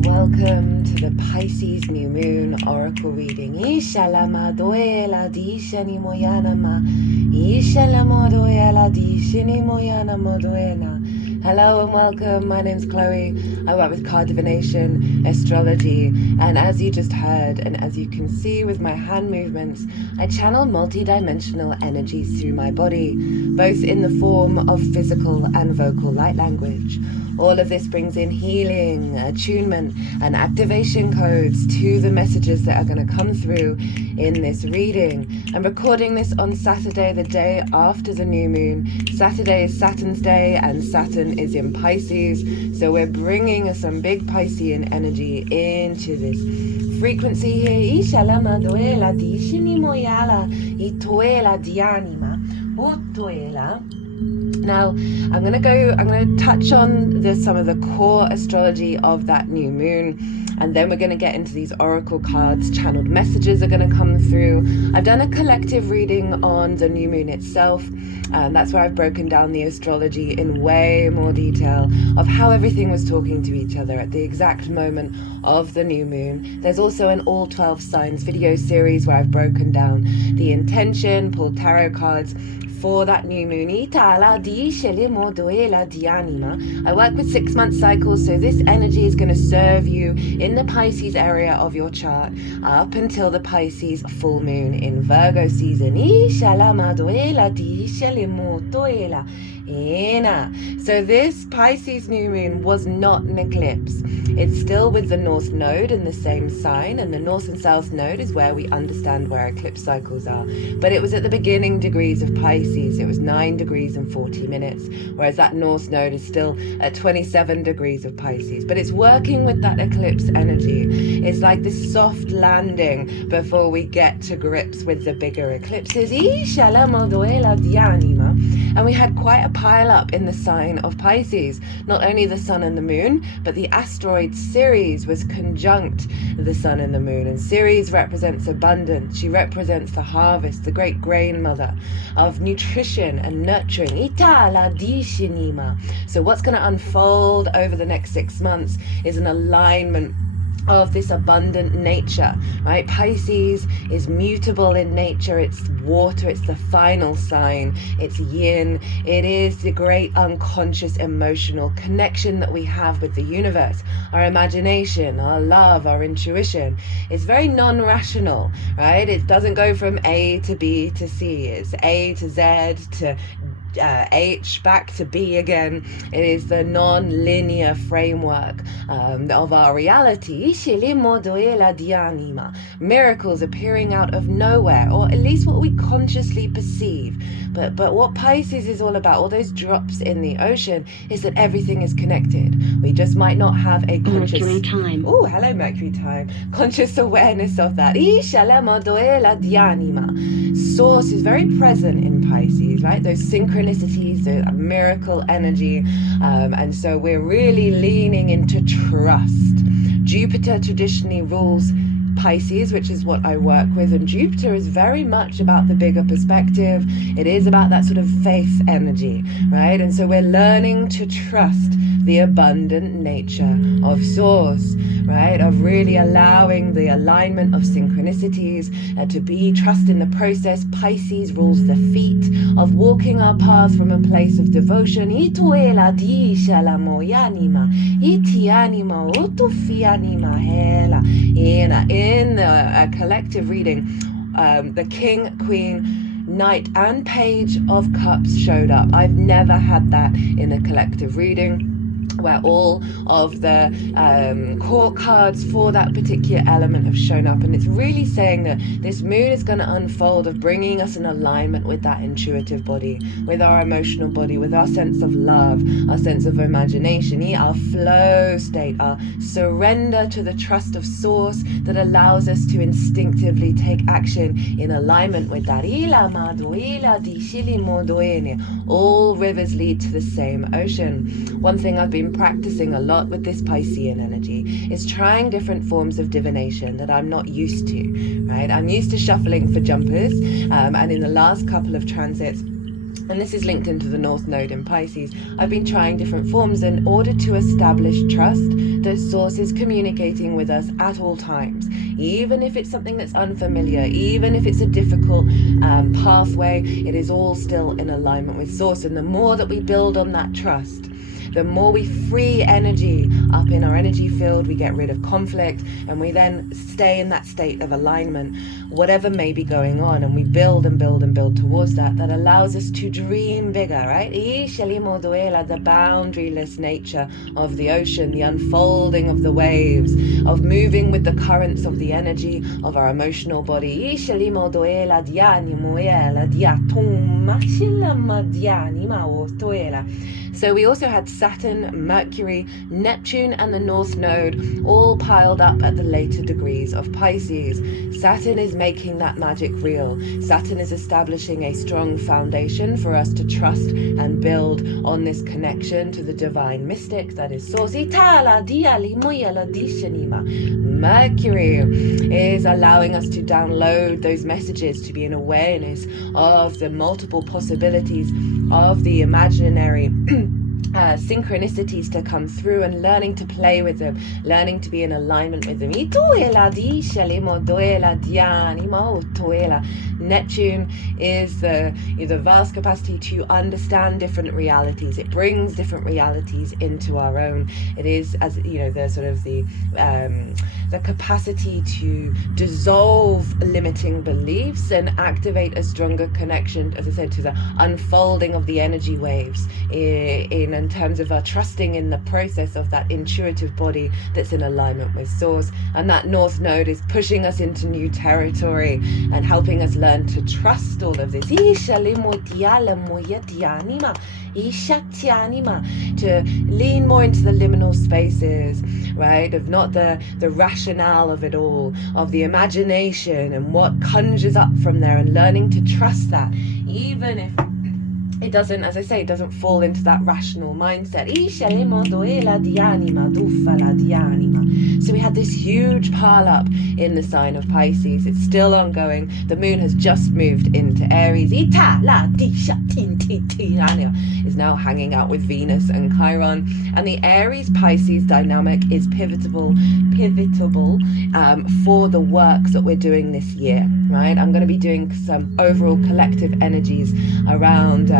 and welcome to the Pisces New Moon Oracle reading. Ishalama doela di shani moyana ma. Ishalama doela di shani moyana modoela. Hello and welcome. My name's Chloe. I work with card divination, astrology, and as you just heard, and as you can see with my hand movements, I channel multi-dimensional energies through my body, both in the form of physical and vocal light language. All of this brings in healing, attunement, and activation codes to the messages that are going to come through in this reading. I'm recording this on Saturday, the day after the new moon. Saturday is Saturn's day, and Saturn is in Pisces, so we're bringing some big Piscean energy into this frequency here. Ishalama doela di shini moyala itoela di anima utoela. Now, I'm going to touch on some of the core astrology of that new moon, and then we're going to get into these oracle cards. Channeled messages are going to come through. I've done a collective reading on the new moon itself, and that's where I've broken down the astrology in way more detail of how everything was talking to each other at the exact moment of the new moon. There's also an all 12 signs video series where I've broken down the intention, pulled tarot cards for that new moon. I work with 6-month cycles, so this energy is going to serve you in the Pisces area of your chart up until the Pisces full moon in Virgo season. So this Pisces new moon was not an eclipse. It's still with the North Node in the same sign, and the North and South Node is where we understand where eclipse cycles are. But it was at the beginning degrees of Pisces. It was 9 degrees and 40 minutes, whereas that North Node is still at 27 degrees of Pisces. But it's working with that eclipse energy. It's like this soft landing before we get to grips with the bigger eclipses. And we had quite a pile up in the sign of Pisces. Not only the sun and the moon, but the asteroid Ceres was conjunct the sun and the moon. And Ceres represents abundance. She represents the harvest, the great grain mother of nutrition and nurturing. So what's going to unfold over the next 6 months is an alignment of this abundant nature, right? Pisces is mutable in nature. It's water. It's the final sign. It's yin. It is the great unconscious emotional connection that we have with the universe, our imagination, our love, our intuition. It's very non-rational, right? It doesn't go from A to B to C. It's A to Z to H back to B again. It is the non-linear framework of our reality. Miracles appearing out of nowhere, or at least what we consciously perceive. But what Pisces is all about, all those drops in the ocean, is that everything is connected. We just might not have a conscious Mercury time. Oh, hello Mercury time. Conscious awareness of that. Source is very present in Pisces, right? Those synchronicities, the miracle energy, and so we're really leaning into trust. Jupiter traditionally rules Pisces, which is what I work with, and Jupiter is very much about the bigger perspective. It is about that sort of faith energy, right? And so we're learning to trust the abundant nature of Source, right? Of really allowing the alignment of synchronicities to be trust in the process. Pisces rules the feet of walking our path from a place of devotion. In the collective reading, the King, Queen, Knight and Page of Cups showed up. I've never had that in a collective reading where all of the core cards for that particular element have shown up, and it's really saying that this moon is going to unfold of bringing us in alignment with that intuitive body, with our emotional body, with our sense of love, our sense of imagination, our flow state, our surrender to the trust of Source that allows us to instinctively take action in alignment with that. All rivers lead to the same ocean. One thing I've been practicing a lot with this Piscean energy is trying different forms of divination that I'm not used to, right? I'm used to shuffling for jumpers, and in the last couple of transits and this is linked into the North Node in Pisces. I've been trying different forms in order to establish trust that Source is communicating with us at all times, even if it's something that's unfamiliar, even if it's a difficult pathway. It is all still in alignment with Source, and the more that we build on that trust, the more we free energy up in our energy field, we get rid of conflict, and we then stay in that state of alignment, whatever may be going on, and we build and build and build towards that. That allows us to dream bigger, right? The boundaryless nature of the ocean, the unfolding of the waves, of moving with the currents of the energy of our emotional body. So we also had Saturn, Mercury, Neptune and the North Node all piled up at the later degrees of Pisces. Saturn is making that magic real. Saturn is establishing a strong foundation for us to trust and build on this connection to the divine mystic that is Source. Mercury is allowing us to download those messages, to be in awareness of the multiple possibilities of the imaginary synchronicities to come through, and learning to play with them, learning to be in alignment with them. Neptune is the vast capacity to understand different realities. It brings different realities into our own. It is, as you know, the sort of the capacity to dissolve limiting beliefs and activate a stronger connection, as I said, to the unfolding of the energy waves in terms of our trusting in the process of that intuitive body that's in alignment with Source. And that North Node is pushing us into new territory and helping us learn to trust all of this. To lean more into the liminal spaces, right, of not the rationale of it all, of the imagination and what conjures up from there, and learning to trust that, even if it doesn't, as I say, it doesn't fall into that rational mindset. So we had this huge pile up in the sign of Pisces. It's still ongoing. The moon has just moved into Aries. Is now hanging out with Venus and Chiron. And the Aries-Pisces dynamic is pivotal for the work that we're doing this year, right? I'm going to be doing some overall collective energies around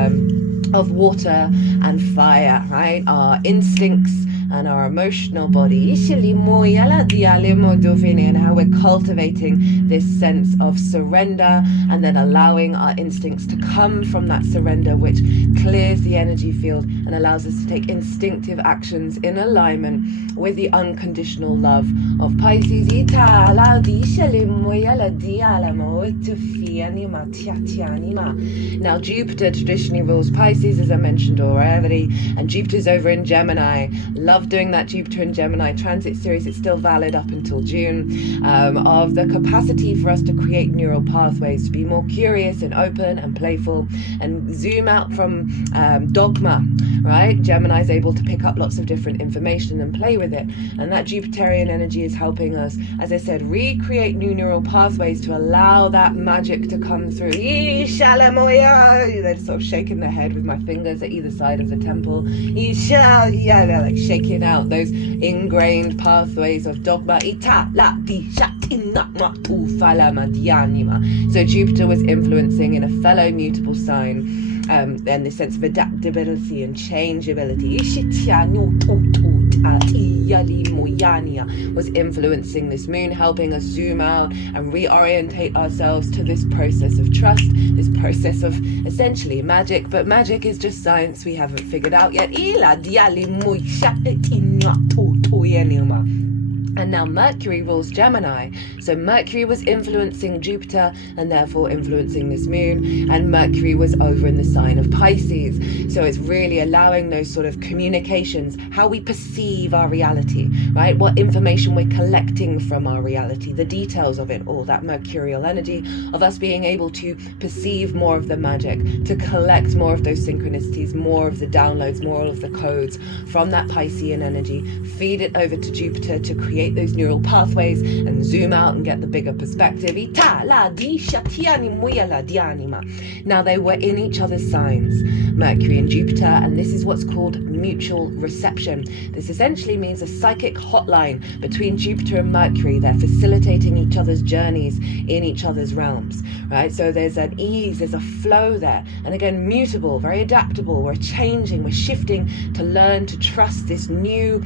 of water and fire, right? Our instincts and our emotional body, and how we're cultivating this sense of surrender, and then allowing our instincts to come from that surrender, which clears the energy field and allows us to take instinctive actions in alignment with the unconditional love of Pisces. Now Jupiter traditionally rules Pisces, as I mentioned already, and Jupiter's over in Gemini. Love doing that Jupiter and Gemini transit series. It's still valid up until June, of the capacity for us to create neural pathways, to be more curious and open and playful, and zoom out from dogma, right? Gemini is able to pick up lots of different information and play with it, and that Jupiterian energy is helping us, as I said, recreate new neural pathways to allow that magic to come through. They're sort of shaking their head with my fingers at either side of the temple. They're like shaking out those ingrained pathways of dogma. So Jupiter was influencing in a fellow mutable sign, and this sense of adaptability and changeability was influencing this moon, helping us zoom out and reorientate ourselves to this process of trust, this process of essentially magic. But magic is just science we haven't figured out yet. And now Mercury rules Gemini. So Mercury was influencing Jupiter and therefore influencing this moon, and Mercury was over in the sign of Pisces. So it's really allowing those sort of communications, how we perceive our reality, right? What information we're collecting from our reality, the details of it all, that mercurial energy of us being able to perceive more of the magic, to collect more of those synchronicities, more of the downloads, more of the codes from that Piscean energy, feed it over to Jupiter to create create those neural pathways and zoom out and get the bigger perspective. Now they were in each other's signs, Mercury and Jupiter, and this is what's called mutual reception. This essentially means a psychic hotline between Jupiter and Mercury. They're facilitating each other's journeys in each other's realms, right? So there's an ease, there's a flow there. And again, mutable, very adaptable. We're changing, we're shifting to learn to trust this new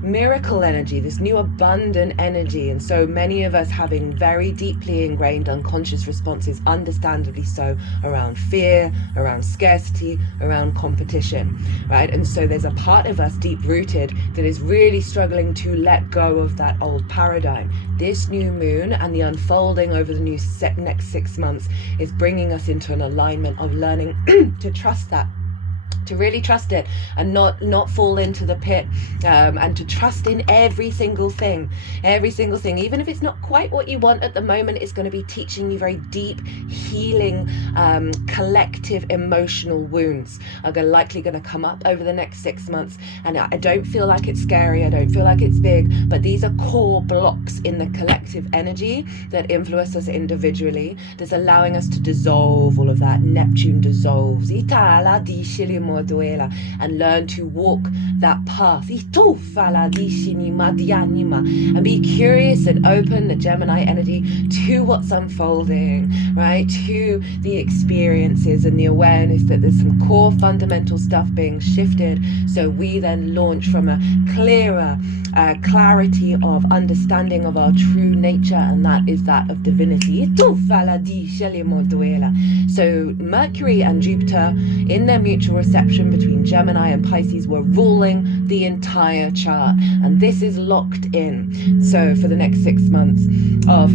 miracle energy, this new abundant energy. And so many of us having very deeply ingrained unconscious responses, understandably so, around fear, around scarcity, around competition, right? And so there's a part of us deep rooted that is really struggling to let go of that old paradigm. This new moon and the unfolding over the next 6 months is bringing us into an alignment of learning to trust that, to really trust it and not fall into the pit, and to trust in every single thing, even if it's not quite what you want at the moment. It's going to be teaching you very deep healing, collective emotional wounds are likely going to come up over the next 6 months. And I don't feel like it's scary, I don't feel like it's big, but these are core blocks in the collective energy that influence us individually, that's allowing us to dissolve all of that. Neptune dissolves and learn to walk that path and be curious and open, the Gemini energy, to what's unfolding, right? To the experiences and the awareness that there's some core fundamental stuff being shifted, so we then launch from a clearer clarity of understanding of our true nature, and that is that of divinity. So Mercury and Jupiter in their mutual reception between Gemini and Pisces were ruling the entire chart, and this is locked in. So for the next 6 months of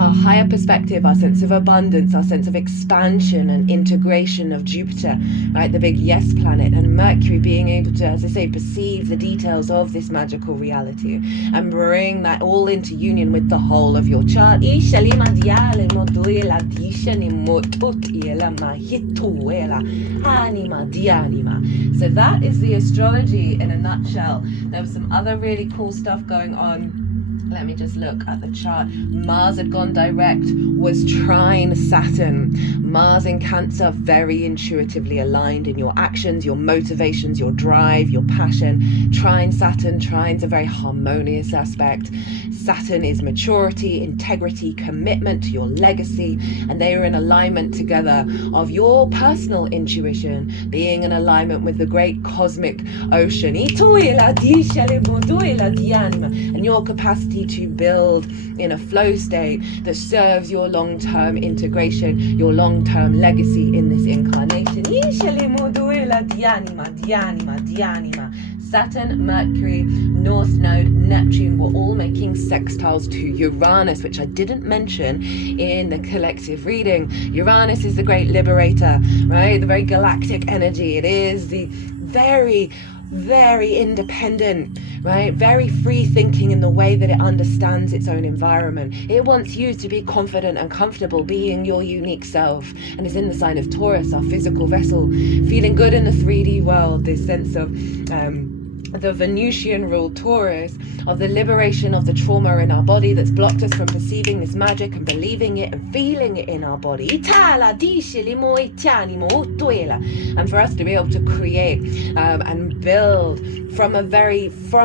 our higher perspective, our sense of abundance, our sense of expansion and integration of Jupiter, right, the big yes planet, and Mercury being able to, as I say, perceive the details of this magical reality and bring that all into union with the whole of your chart. So that is the astrology in a nutshell. There was some other really cool stuff going on. Let me just look at the chart. Mars had gone direct, was trine Saturn. Mars in Cancer, very intuitively aligned in your actions, your motivations, your drive, your passion. Trine Saturn, trine's a very harmonious aspect. Saturn is maturity, integrity, commitment to your legacy, and they are in alignment together of your personal intuition being in alignment with the great cosmic ocean, and your capacity to build in a flow state that serves your long-term integration, your long-term legacy in this incarnation. Saturn, Mercury, North Node, Neptune were all making sextiles to Uranus, which I didn't mention in the collective reading. Uranus is the great liberator, right? The very galactic energy. It is the very, very independent, right? Very free thinking in the way that it understands its own environment. It wants you to be confident and comfortable being your unique self, and is in the sign of Taurus, our physical vessel, feeling good in the 3D world, this sense of the Venusian ruled Taurus, of the liberation of the trauma in our body that's blocked us from perceiving this magic and believing it and feeling it in our body. And for us to be able to create and build from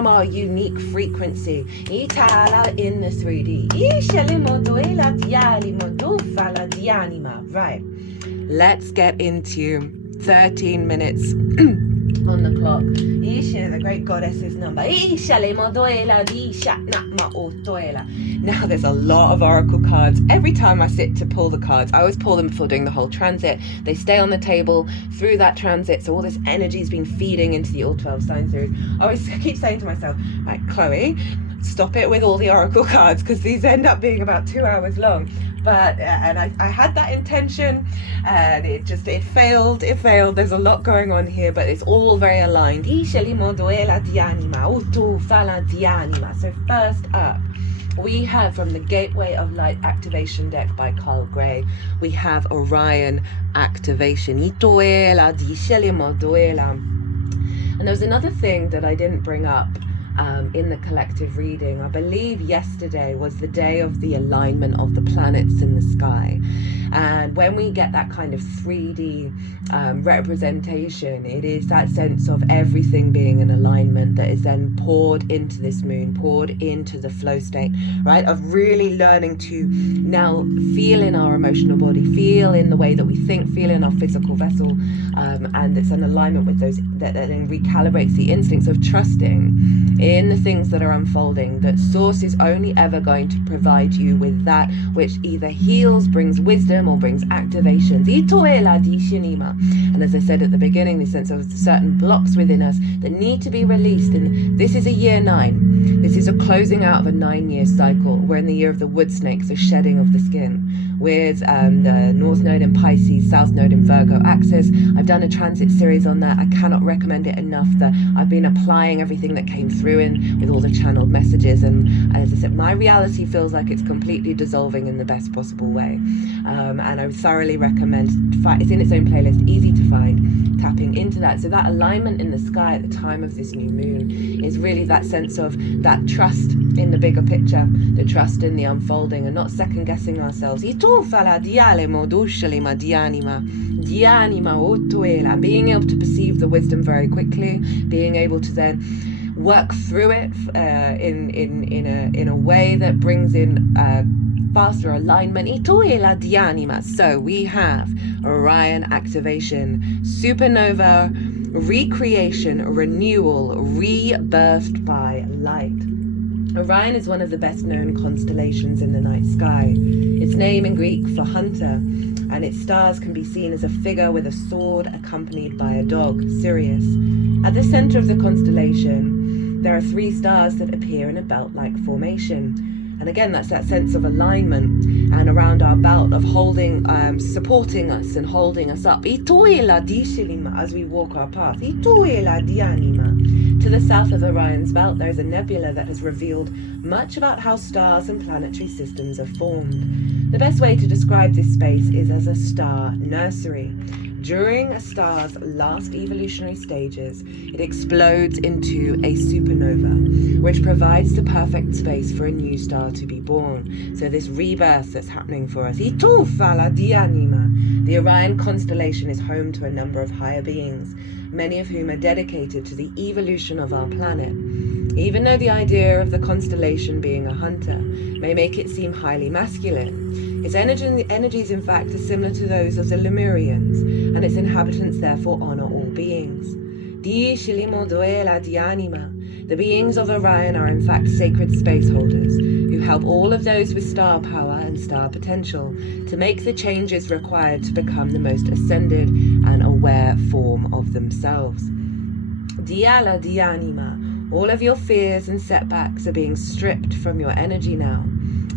our unique frequency in the 3D. Right, let's get into 13 minutes on the clock. Isha, the great goddess's number. Now there's a lot of oracle cards. Every time I sit to pull the cards, I always pull them before doing the whole transit. They stay on the table through that transit, so all this energy has been feeding into the all 12 sign series. I always keep saying to myself, right, Chloe, stop it with all the oracle cards, because these end up being about 2 hours long. But and I had that intention, and it failed. There's a lot going on here, but it's all very aligned. So first up, we have from the Gateway of Light Activation deck by Carl Gray, we have Orion Activation. And there was another thing that I didn't bring up in the collective reading. I believe yesterday was the day of the alignment of the planets in the sky. And when we get that kind of 3D representation, it is that sense of everything being in alignment that is then poured into this moon, poured into the flow state, right? Of really learning to now feel in our emotional body, feel in the way that we think, feel in our physical vessel. And it's an alignment with those that then recalibrates the instincts of trusting in the things that are unfolding, that source is only ever going to provide you with that which either heals, brings wisdom, or brings activations. And as I said at the beginning, the sense of certain blocks within us that need to be released. And this is a year 9. This is a closing out of a 9-year cycle. We're in the year of the wood snakes, the shedding of the skin, with the North Node in Pisces, South Node in Virgo axis. I've done a transit series on that. I cannot recommend it enough. That I've been applying everything that came through in with all the channeled messages, and as I said, my reality feels like it's completely dissolving in the best possible way. And I would thoroughly recommend, it's in its own playlist, easy to find, tapping into that. So that alignment in the sky at the time of this new moon is really that sense of that trust in the bigger picture, the trust in the unfolding, and not second guessing ourselves. And being able to perceive the wisdom very quickly, being able to then work through it in a way that brings in faster alignment. So we have Orion activation, supernova, recreation, renewal, rebirthed by light. Orion is one of the best known constellations in the night sky. Its name in Greek for hunter, and its stars can be seen as a figure with a sword accompanied by a dog, Sirius. At the center of the constellation, there are 3 stars that appear in a belt-like formation. And again, that's that sense of alignment, and around our belt of holding, supporting us and holding us up. As we walk our path. To the south of Orion's belt, there's a nebula that has revealed much about how stars and planetary systems are formed. The best way to describe this space is as a star nursery. During a star's last evolutionary stages, it explodes into a supernova, which provides the perfect space for a new star to be born. So this rebirth that's happening for us. The Orion constellation is home to a number of higher beings, many of whom are dedicated to the evolution of our planet. Even though the idea of the constellation being a hunter may make it seem highly masculine, its energies in fact are similar to those of the Lemurians, and its inhabitants therefore honor all beings. The beings of Orion are in fact sacred space holders who help all of those with star power and star potential to make the changes required to become the most ascended and aware form of themselves. All of your fears and setbacks are being stripped from your energy now.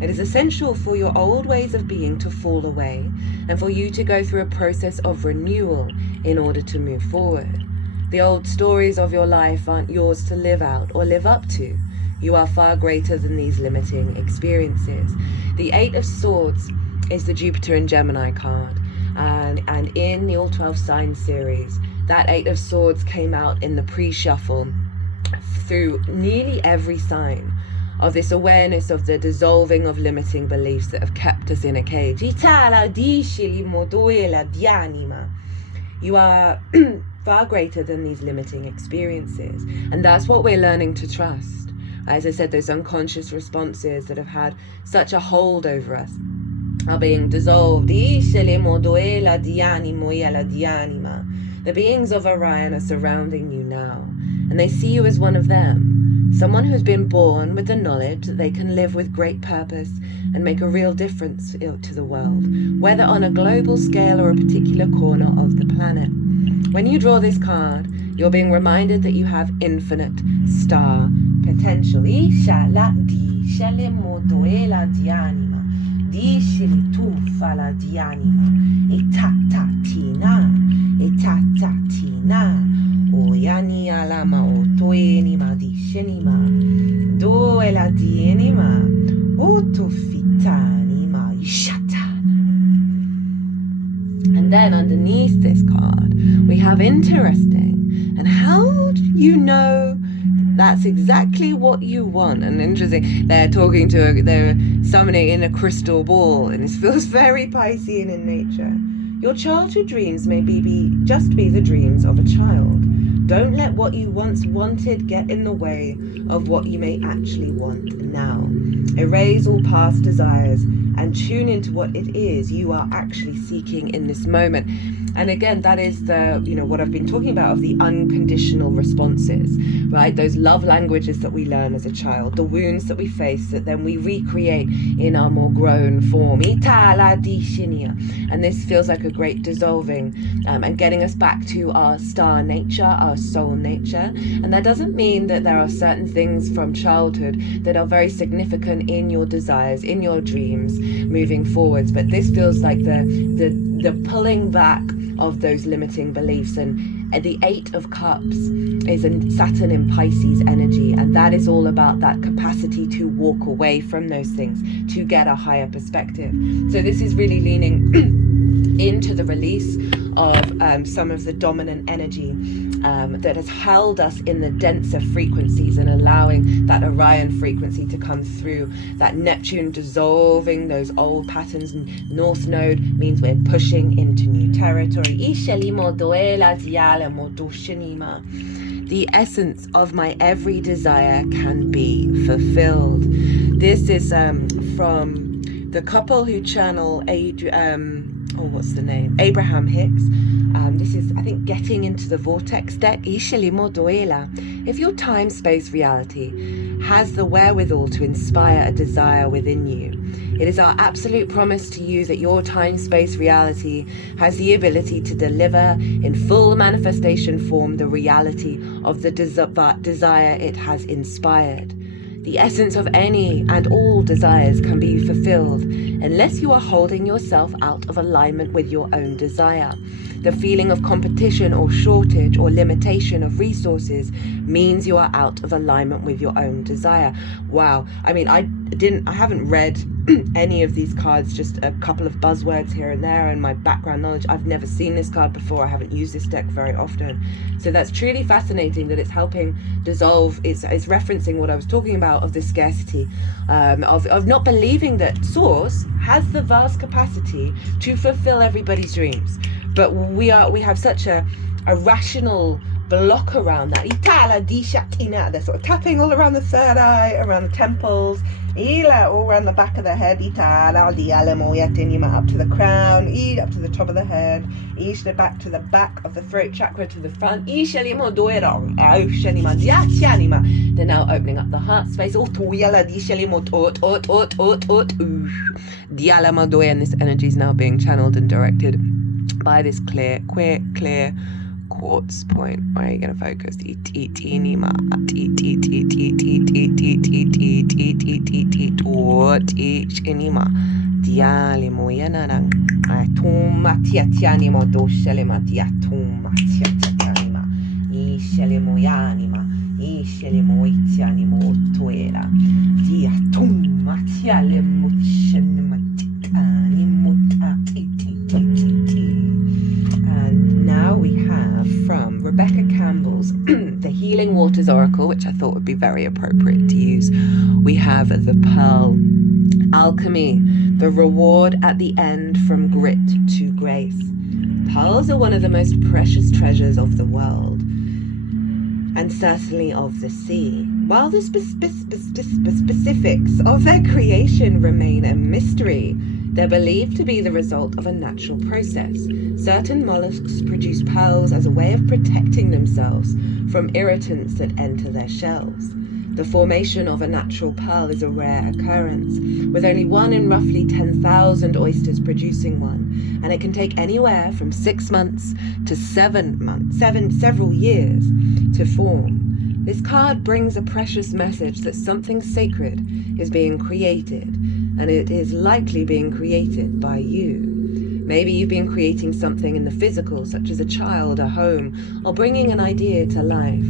It is essential for your old ways of being to fall away and for you to go through a process of renewal in order to move forward. The old stories of your life aren't yours to live out or live up to. You are far greater than these limiting experiences. The 8 of Swords is the Jupiter and Gemini card. And in the All 12 Signs series, that 8 of Swords came out in the pre-shuffle through nearly every sign of this awareness of the dissolving of limiting beliefs that have kept us in a cage. You are far greater than these limiting experiences. And that's what we're learning to trust. As I said, those unconscious responses that have had such a hold over us are being dissolved. The beings of Orion are surrounding you now, and they see you as one of them, someone who's been born with the knowledge that they can live with great purpose and make a real difference to the world, whether on a global scale or a particular corner of the planet. When you draw this card, you're being reminded that you have infinite star potential. And then underneath this card, we have interesting. And how do you know That's exactly what you want. And interesting, they're summoning in a crystal ball, and this feels very Piscean in nature. Your childhood dreams may just be the dreams of a child. Don't let what you once wanted get in the way of what you may actually want now. Erase all past desires and tune into what it is you are actually seeking in this moment. And again, that is what I've been talking about, of the unconditional responses, right? Those love languages that we learn as a child, the wounds that we face that then we recreate in our more grown form. And this feels like a great dissolving and getting us back to our star nature, our soul nature. And that doesn't mean that there are certain things from childhood that are very significant in your desires, in your dreams moving forwards. But this feels like the pulling back of those limiting beliefs. And the 8 of Cups is a Saturn in Pisces energy, and that is all about that capacity to walk away from those things, to get a higher perspective. So this is really leaning into the release of some of the dominant energy that has held us in the denser frequencies, and allowing that Orion frequency to come through, that Neptune dissolving those old patterns. North Node means we're pushing into new territory. The essence of my every desire can be fulfilled. This is from the couple who channel Abraham Hicks. This is, I think, Getting into the Vortex deck. If your time-space reality has the wherewithal to inspire a desire within you, it is our absolute promise to you that your time-space reality has the ability to deliver in full manifestation form the reality of the desire it has inspired. The essence of any and all desires can be fulfilled unless you are holding yourself out of alignment with your own desire. The feeling of competition or shortage or limitation of resources means you are out of alignment with your own desire. Wow. I mean, I haven't read any of these cards, just a couple of buzzwords here and there, and my background knowledge. I've never seen this card before. I haven't used this deck very often. So that's truly fascinating that it's helping dissolve. It's referencing what I was talking about of the scarcity, of not believing that Source has the vast capacity to fulfill everybody's dreams. But we have such a rational block around that. They're sort of tapping all around the third eye, around the temples, all around the back of the head, up to the crown, up to the top of the head, back to the back of the throat chakra, to the front. They're now opening up the heart space. And this energy is now being channeled and directed by this clear quartz point. Where are you going to focus? And now we have from Rebecca Campbell's The Healing Waters Oracle, which I thought would be very appropriate to use. We have the Pearl Alchemy, the reward at the end from grit to grace. Pearls are one of the most precious treasures of the world, and certainly of the sea. While the specifics of their creation remain a mystery, they're believed to be the result of a natural process. Certain mollusks produce pearls as a way of protecting themselves from irritants that enter their shells. The formation of a natural pearl is a rare occurrence, with only one in roughly 10,000 oysters producing one, and it can take anywhere from 6 months to several years to form. This card brings a precious message that something sacred is being created, and it is likely being created by you. Maybe you've been creating something in the physical, such as a child, a home, or bringing an idea to life.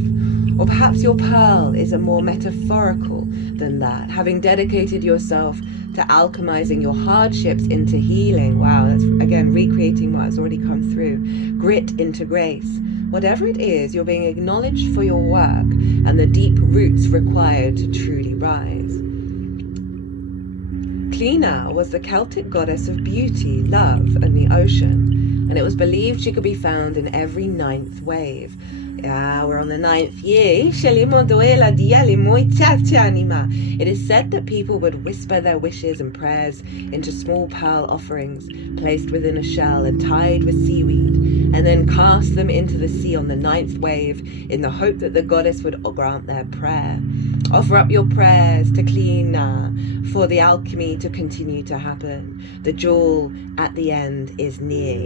Or perhaps your pearl is a more metaphorical than that, having dedicated yourself to alchemizing your hardships into healing. Wow, that's again recreating what has already come through. Grit into grace. Whatever it is, you're being acknowledged for your work and the deep roots required to truly rise. Clina was the Celtic goddess of beauty, love, and the ocean, and it was believed she could be found in every 9th wave. We're on the 9th year. It is said that people would whisper their wishes and prayers into small pearl offerings placed within a shell and tied with seaweed, and then cast them into the sea on the 9th wave in the hope that the goddess would grant their prayer. Offer up your prayers to Clina for the alchemy to continue to happen. The jewel at the end is near.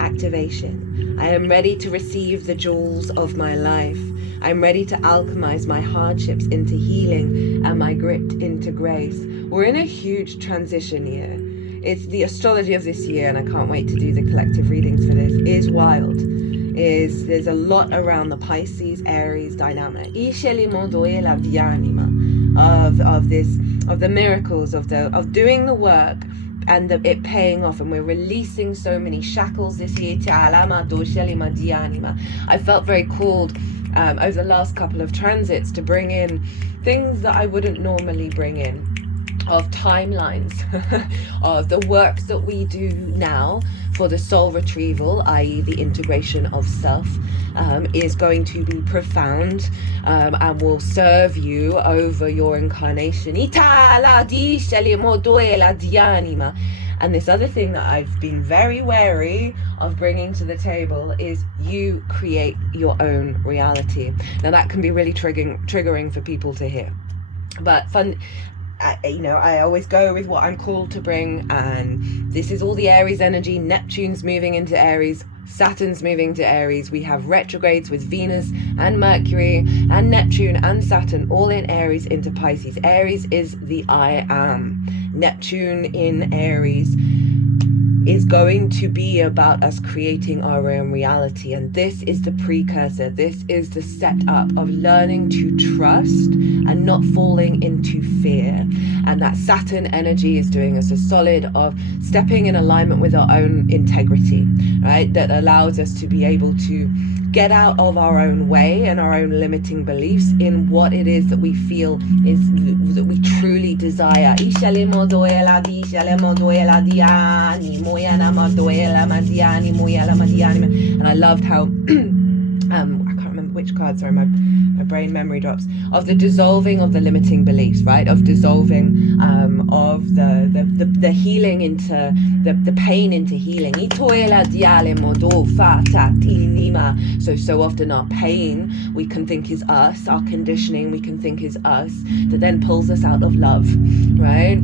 Activation. I am ready to receive the jewels of my life. I am ready to alchemize my hardships into healing and my grit into grace. We're in a huge transition year. It's the astrology of this year, and I can't wait to do the collective readings for this, is wild. There's a lot around the Pisces Aries dynamic. Of the miracles of doing the work and it paying off, and we're releasing so many shackles this year. I felt very called over the last couple of transits to bring in things that I wouldn't normally bring in, of timelines of the work that we do now for the soul retrieval, i.e. the integration of self, is going to be profound and will serve you over your incarnation. And this other thing that I've been very wary of bringing to the table is you create your own reality. Now that can be really triggering for people to hear, but fun. I always go with what I'm called to bring, and this is all the Aries energy. Neptune's moving into Aries, Saturn's moving to Aries. We have retrogrades with Venus and Mercury and Neptune and Saturn all in Aries into Pisces. Aries is the I am. Neptune in Aries is going to be about us creating our own reality, and this is the precursor, this is the setup of learning to trust and not falling into fear. And that Saturn energy is doing us a solid of stepping in alignment with our own integrity, right? That allows us to be able to get out of our own way and our own limiting beliefs in what it is that we feel is that we truly desire. And I loved how I can't remember which card, sorry, my brain memory drops, of the dissolving of the limiting beliefs, right? Of dissolving of the healing into the pain into healing. So often our pain we can think is us, our conditioning we can think is us, that then pulls us out of love, right?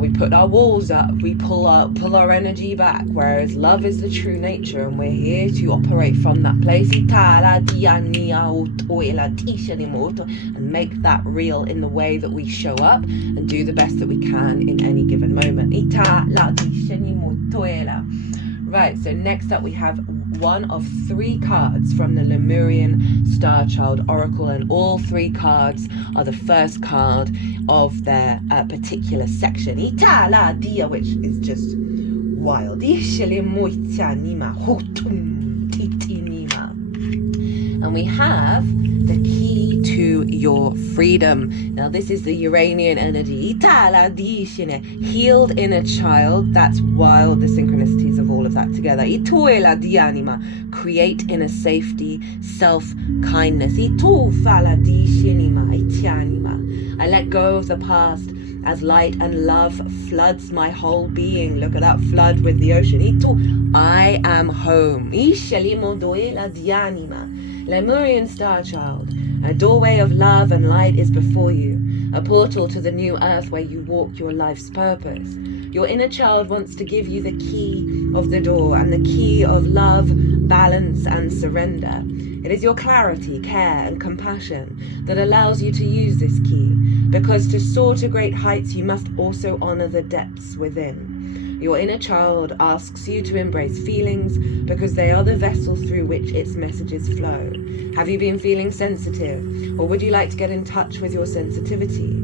We put our walls up, we pull our energy back, whereas love is the true nature, and we're here to operate from that place and make that real in the way that we show up and do the best that we can in any given moment. Right, so next up we have one of 3 cards from the Lemurian Star Child Oracle, and all 3 cards are the first card of their particular section, which is just wild. And we have the key to your freedom. Now this is the Uranian energy. Healed inner child. That's wild, the synchronicities of all of that together. Create inner safety, self-kindness. I let go of the past as light and love floods my whole being. Look at that flood with the ocean. I am home. Lemurian Star Child, a doorway of love and light is before you, a portal to the new earth where you walk your life's purpose. Your inner child wants to give you the key of the door and the key of love, balance, and surrender. It is your clarity, care, and compassion that allows you to use this key, because to soar to great heights, you must also honor the depths within. Your inner child asks you to embrace feelings because they are the vessel through which its messages flow. Have you been feeling sensitive, or would you like to get in touch with your sensitivity?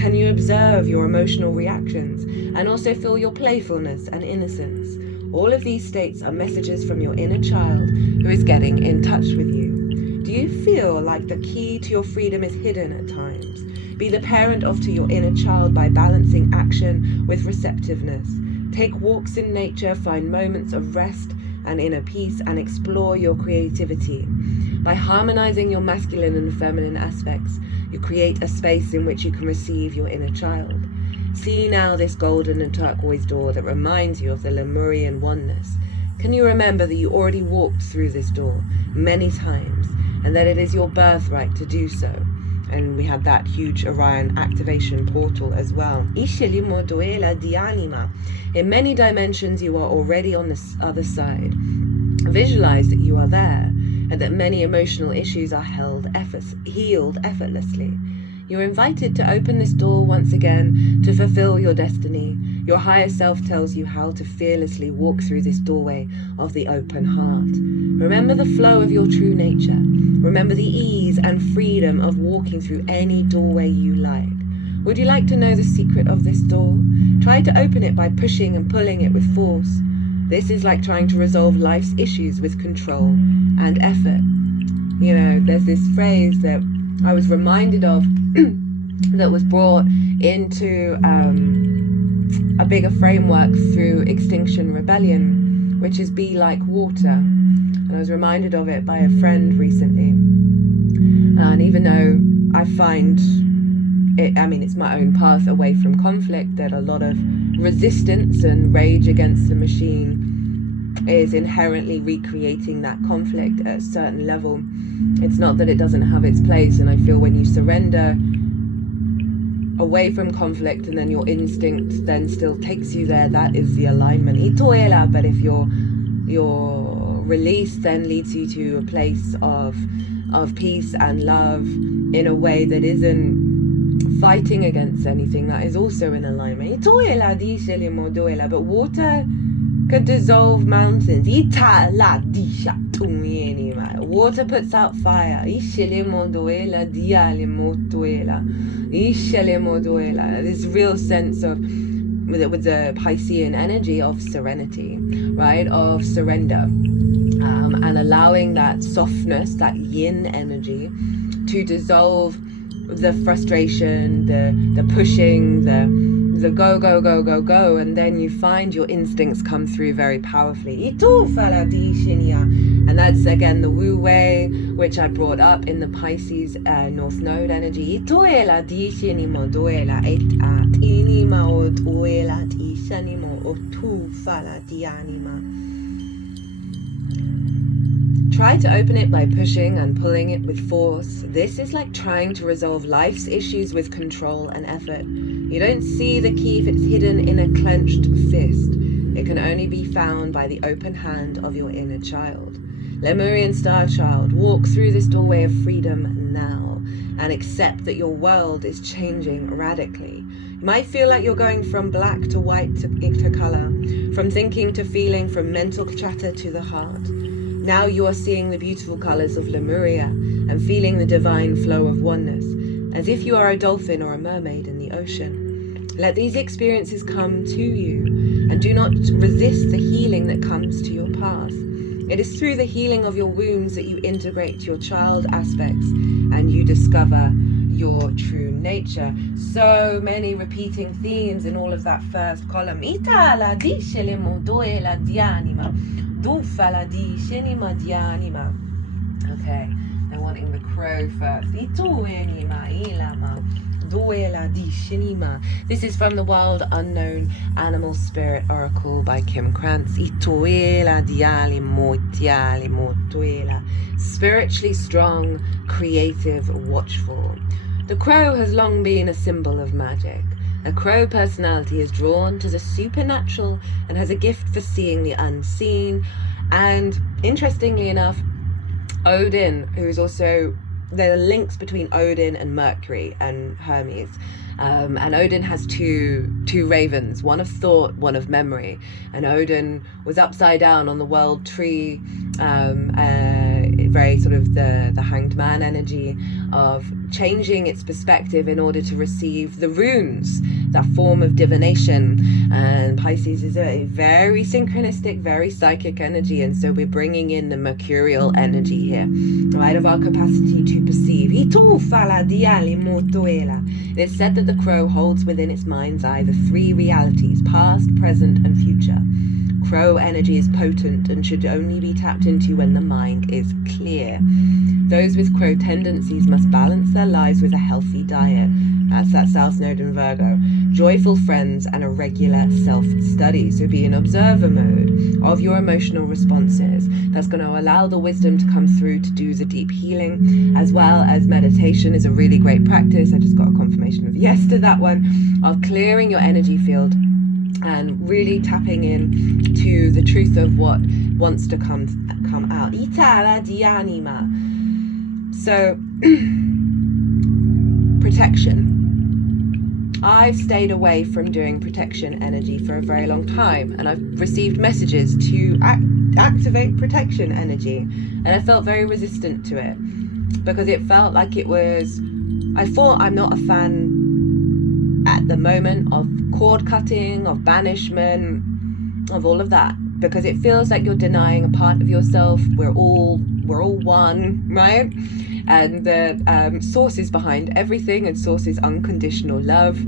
Can you observe your emotional reactions and also feel your playfulness and innocence? All of these states are messages from your inner child who is getting in touch with you. Do you feel like the key to your freedom is hidden at times? Be the parent to your inner child by balancing action with receptiveness. Take walks in nature, find moments of rest and inner peace, and explore your creativity. By harmonizing your masculine and feminine aspects, you create a space in which you can receive your inner child. See now this golden and turquoise door that reminds you of the Lemurian oneness. Can you remember that you already walked through this door many times, and that it is your birthright to do so? And we had that huge Orion activation portal as well. In many dimensions, you are already on this other side. Visualize that you are there, and that many emotional issues are healed effortlessly. You're invited to open this door once again to fulfill your destiny. Your higher self tells you how to fearlessly walk through this doorway of the open heart. Remember the flow of your true nature. Remember the ease and freedom of walking through any doorway you like. Would you like to know the secret of this door? Try to open it by pushing and pulling it with force. This is like trying to resolve life's issues with control and effort. You know, there's this phrase that I was reminded of that was brought into a bigger framework through Extinction Rebellion, which is be like water. And I was reminded of it by a friend recently. And even though I find it, it's my own path away from conflict, that a lot of resistance and rage against the machine is inherently recreating that conflict at a certain level. It's not that it doesn't have its place, and I feel when you surrender away from conflict and then your instinct then still takes you there, that is the alignment. But if your release then leads you to a place of peace and love in a way that isn't fighting against anything, that is also in alignment. But water could dissolve mountains. Water puts out fire. This real sense of, with the Piscean energy of serenity, right? Of surrender. And allowing that softness, that yin energy, to dissolve the frustration, the pushing, the go, and then you find your instincts come through very powerfully. And that's again the Wu Wei, which I brought up in the Pisces North Node energy. Try to open it by pushing and pulling it with force. This is like trying to resolve life's issues with control and effort. You don't see the key if it's hidden in a clenched fist. It can only be found by the open hand of your inner child. Lemurian star child, walk through this doorway of freedom now and accept that your world is changing radically. You might feel like you're going from black to white to color, from thinking to feeling, from mental chatter to the heart. Now you are seeing the beautiful colors of Lemuria and feeling the divine flow of oneness, as if you are a dolphin or a mermaid in the ocean. Let these experiences come to you, and do not resist the healing that comes to your path. It is through the healing of your wounds that you integrate your child aspects and you discover your true nature. So many repeating themes in all of that first column. Okay, they're wanting the crow first. This is from the Wild Unknown Animal Spirit Oracle by Kim Krans. Spiritually strong, creative, watchful. The crow has long been a symbol of magic. A crow personality is drawn to the supernatural and has a gift for seeing the unseen. And interestingly enough, Odin, who is also, there are links between Odin and Mercury and Hermes. And Odin has two ravens, one of thought, one of memory. And Odin was upside down on the world tree, very very sort of the Hanged Man energy of changing its perspective in order to receive the runes, that form of divination. And Pisces is a very synchronistic, very psychic energy, and so we're bringing in the mercurial energy here, right, of our capacity to perceive. It's said that the crow holds within its mind's eye the three realities, past, present, and future. Crow energy is potent and should only be tapped into when the mind is clear. Those with crow tendencies must balance their lives with a healthy diet. That's that South Node in Virgo. Joyful friends and a regular self-study. So be in observer mode of your emotional responses. That's going to allow the wisdom to come through to do the deep healing, as well as meditation is a really great practice. I just got a confirmation of yes to that one, of clearing your energy field and really tapping in to the truth of what wants to come out. Itala di anima. So, protection. I've stayed away from doing protection energy for a very long time, and I've received messages to activate protection energy, and I felt very resistant to it because it felt like it was, I'm not a fan at the moment of cord cutting, of banishment, of all of that, because it feels like you're denying a part of yourself. We're all one, right? And the source is behind everything, and source is unconditional love.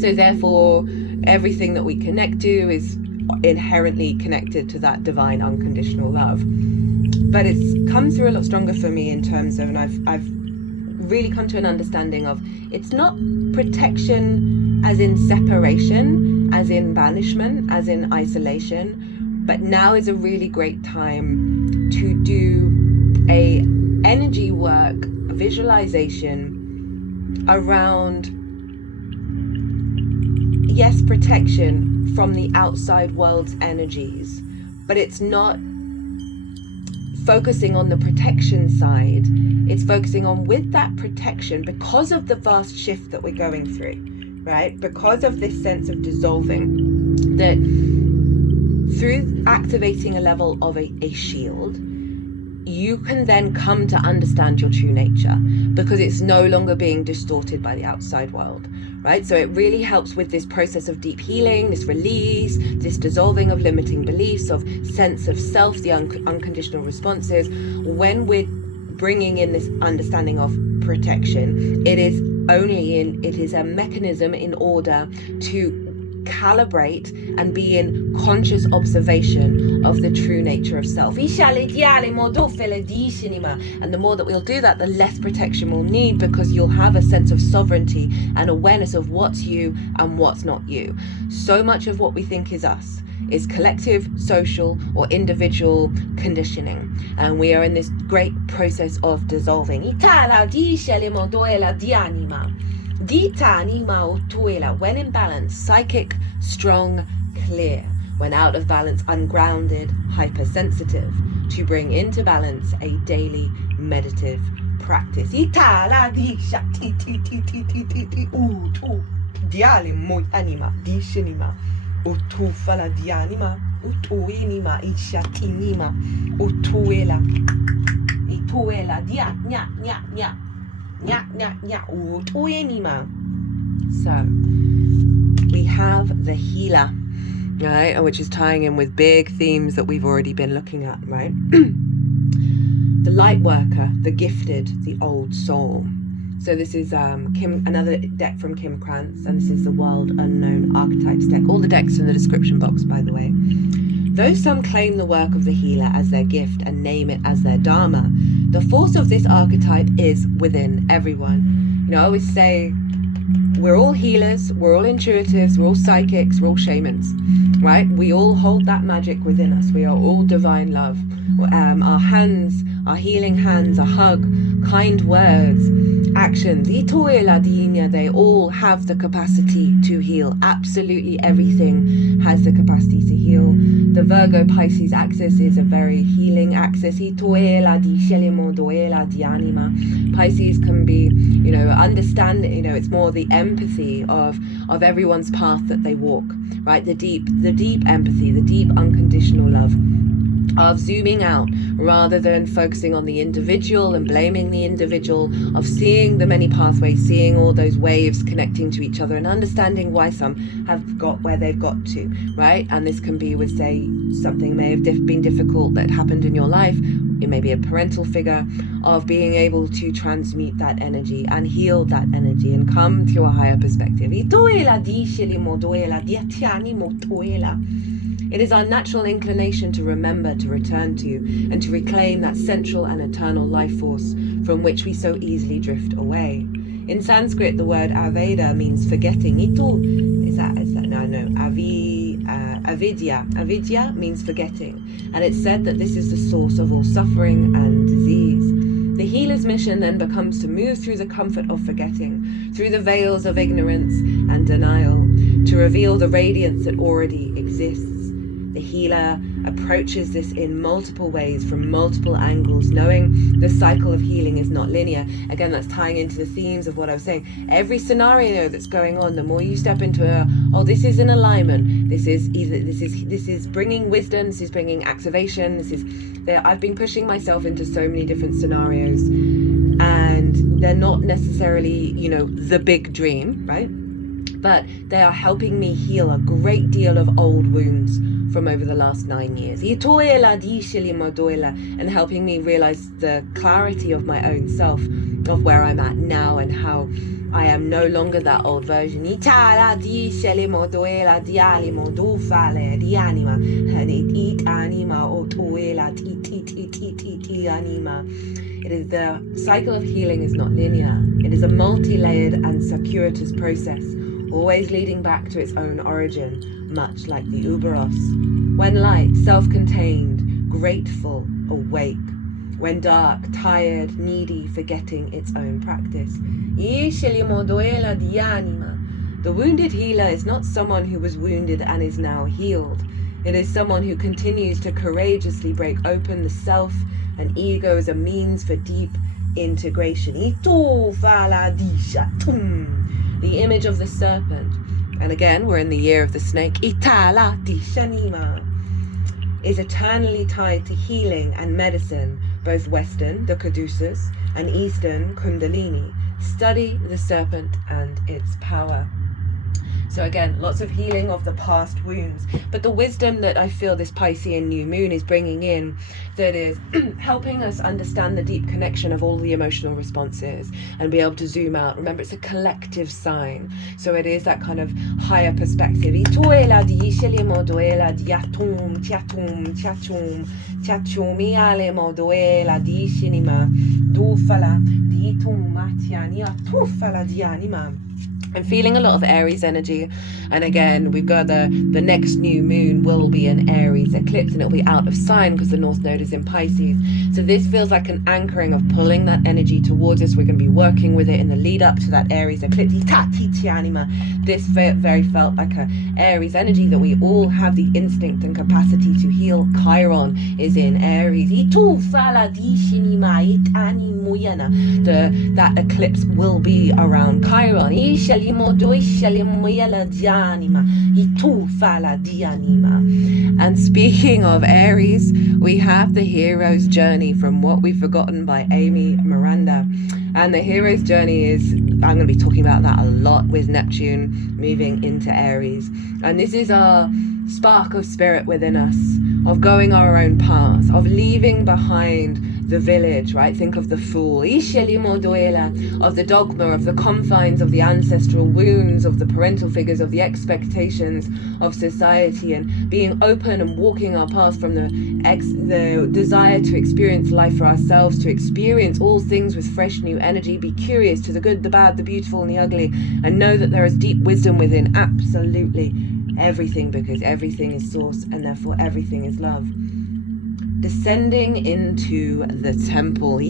So therefore, everything that we connect to is inherently connected to that divine unconditional love. But it's come through a lot stronger for me in terms of, and I've really come to an understanding of, it's not protection as in separation, as in banishment, as in isolation, but now is a really great time to do a energy work, visualization around, yes, protection from the outside world's energies, but it's not focusing on the protection side. It's focusing on, with that protection, because of the vast shift that we're going through, right? Because of this sense of dissolving, that through activating a level of a shield, you can then come to understand your true nature, because it's no longer being distorted by the outside world, right? So it really helps with this process of deep healing, this release, this dissolving of limiting beliefs, of sense of self, the unconditional responses. When we're bringing in this understanding of protection, it is a mechanism in order to calibrate and be in conscious observation of the true nature of self. And the more that we'll do that, the less protection we'll need, because you'll have a sense of sovereignty and awareness of what's you and what's not you. So much of what we think is us is collective, social, or individual conditioning, and we are in this great process of dissolving. When in balance, psychic, strong, clear. When out of balance, ungrounded, hypersensitive. To bring into balance a daily meditative practice. Utufala dianima, utuinima, ishatinima, utuela, ituela, dia, nya, nya, nya, nya, nya, nya, utuinima. So, we have the healer, right, which is tying in with big themes that we've already been looking at, right? The light worker, the gifted, the old soul. So this is another deck from Kim Krans, and this is the World Unknown Archetypes deck. All the decks in the description box, by the way. Though some claim the work of the healer as their gift and name it as their dharma, the force of this archetype is within everyone. You know, I always say we're all healers, we're all intuitives, we're all psychics, we're all shamans, right? We all hold that magic within us. We are all divine love. Our hands, our healing hands, a hug, kind words, actions, they all have the capacity to heal. Absolutely everything has the capacity to heal. The Virgo Pisces axis is a very healing axis. Pisces can be, you know, understand, you know, it's more the empathy of everyone's path that they walk, right? The deep empathy, the deep unconditional love. of zooming out rather than focusing on the individual and blaming the individual, of seeing the many pathways, seeing all those waves connecting to each other and understanding why some have got where they've got to, right? And this can be with, say, something may have been difficult that happened in your life. It may be a parental figure, of being able to transmute that energy and heal that energy and come to a higher perspective. It is our natural inclination to remember, to return to, and to reclaim that central and eternal life force from which we so easily drift away. In Sanskrit, the word aveda means forgetting. Avidya. Avidya means forgetting, and it's said that this is the source of all suffering and disease. The healer's mission then becomes to move through the comfort of forgetting, through the veils of ignorance and denial, to reveal the radiance that already exists. The healer approaches this in multiple ways, from multiple angles, knowing the cycle of healing is not linear. Again, that's tying into the themes of what I was saying. Every scenario that's going on, the more you step into this is in alignment. This is bringing wisdom. This is bringing activation. I've been pushing myself into so many different scenarios, and they're not necessarily, the big dream, right? But they are helping me heal a great deal of old wounds from over the last 9 years. And helping me realize the clarity of my own self, of where I'm at now and how I am no longer that old version. It is the cycle of healing is not linear. It is a multi-layered and circuitous process, always leading back to its own origin, much like the Uberos. When light, self-contained, grateful, awake. When dark, tired, needy, forgetting its own practice. The wounded healer is not someone who was wounded and is now healed. It is someone who continues to courageously break open the self and ego as a means for deep integration. The image of the serpent, and again we're in the year of the snake, is eternally tied to healing and medicine, both Western, the Caduceus, and Eastern, Kundalini. Study the serpent and its power. So again, lots of healing of the past wounds, but the wisdom that I feel this Piscean new moon is bringing in, that is helping us understand the deep connection of all the emotional responses and be able to zoom out. Remember, it's a collective sign, so it is that kind of higher perspective. I'm feeling a lot of Aries energy, and again we've got the next new moon will be an Aries eclipse, and it'll be out of sign because the North Node is in Pisces. So this feels like an anchoring of pulling that energy towards us. We're going to be working with it in the lead up to that Aries eclipse. This very felt like a Aries energy, that we all have the instinct and capacity to heal. Chiron is in Aries. That eclipse will be around Chiron. And speaking of Aries, we have the hero's journey from What We've Forgotten by Amy Miranda. And the hero's journey is, I'm going to be talking about that a lot with Neptune moving into Aries. And this is our spark of spirit within us, of going our own path, of leaving behind the village, right? Think of the fool, of the dogma, of the confines of the ancestral wounds, of the parental figures, of the expectations of society, and being open and walking our path from the desire to experience life for ourselves, to experience all things with fresh new energy, be curious to the good, the bad, the beautiful, and the ugly, and know that there is deep wisdom within absolutely everything, because everything is source and therefore everything is love. Descending into the temple.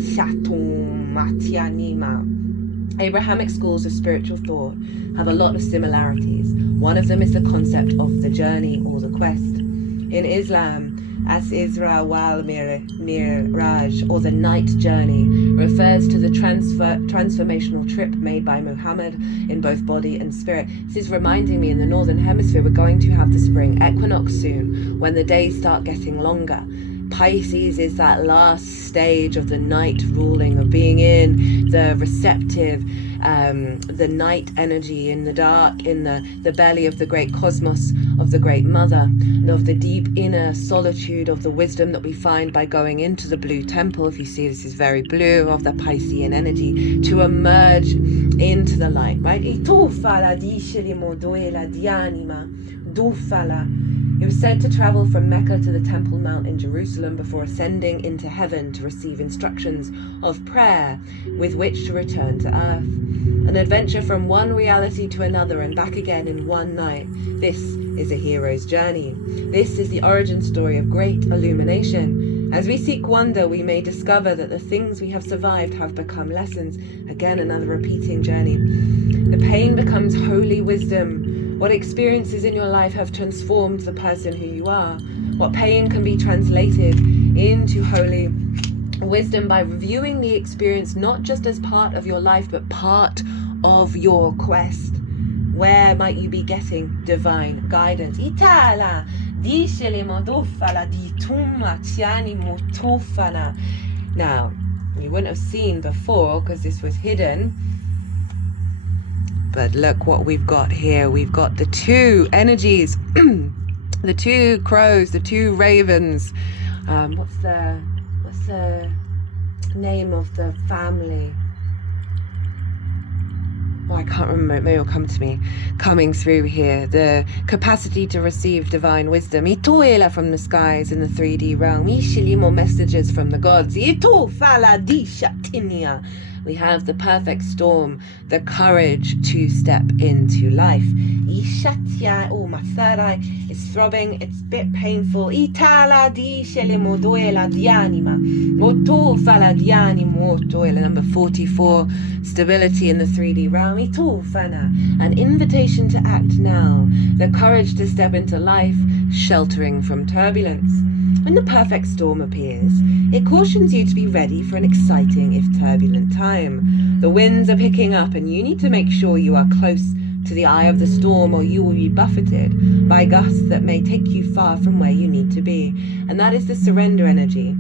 Abrahamic schools of spiritual thought have a lot of similarities. One of them is the concept of the journey or the quest. In Islam, as Isra wal Miraj, or the night journey, refers to the transformational trip made by Muhammad in both body and spirit. This is reminding me, in the Northern Hemisphere, we're going to have the spring equinox soon, when the days start getting longer. Pisces is that last stage of the night ruling, of being in the receptive, the night energy, in the dark, in the belly of the great cosmos, of the great mother, and of the deep inner solitude of the wisdom that we find by going into the blue temple. If you see, this is very blue, of the Piscean energy, to emerge into the light, right? It was said to travel from Mecca to the Temple Mount in Jerusalem before ascending into heaven to receive instructions of prayer with which to return to earth. An adventure from one reality to another and back again in one night. This is a hero's journey. This is the origin story of great illumination. As we seek wonder, we may discover that the things we have survived have become lessons. Again, another repeating journey. The pain becomes holy wisdom. What experiences in your life have transformed the person who you are? What pain can be translated into holy wisdom by reviewing the experience not just as part of your life, but part of your quest? Where might you be getting divine guidance? Now, you wouldn't have seen before because this was hidden. But look what we've got here. We've got the two energies, the two crows, the two ravens. What's the name of the family? Oh, I can't remember. Maybe it'll come to me. Coming through here, the capacity to receive divine wisdom. Itoela from the skies in the 3D realm. Ishilimo messages from the gods. Ito fala di shatinia. We have the perfect storm, the courage to step into life. Ishatya, oh, my third eye is throbbing, it's a bit painful. Itala di shelimodoela dianima. Moto fala dianimo toela. Number 44, stability in the 3D realm. Ito fana, an invitation to act now. The courage to step into life, sheltering from turbulence. When the perfect storm appears, it cautions you to be ready for an exciting, if turbulent, time. The winds are picking up and you need to make sure you are close to the eye of the storm, or you will be buffeted by gusts that may take you far from where you need to be. And that is the surrender energy.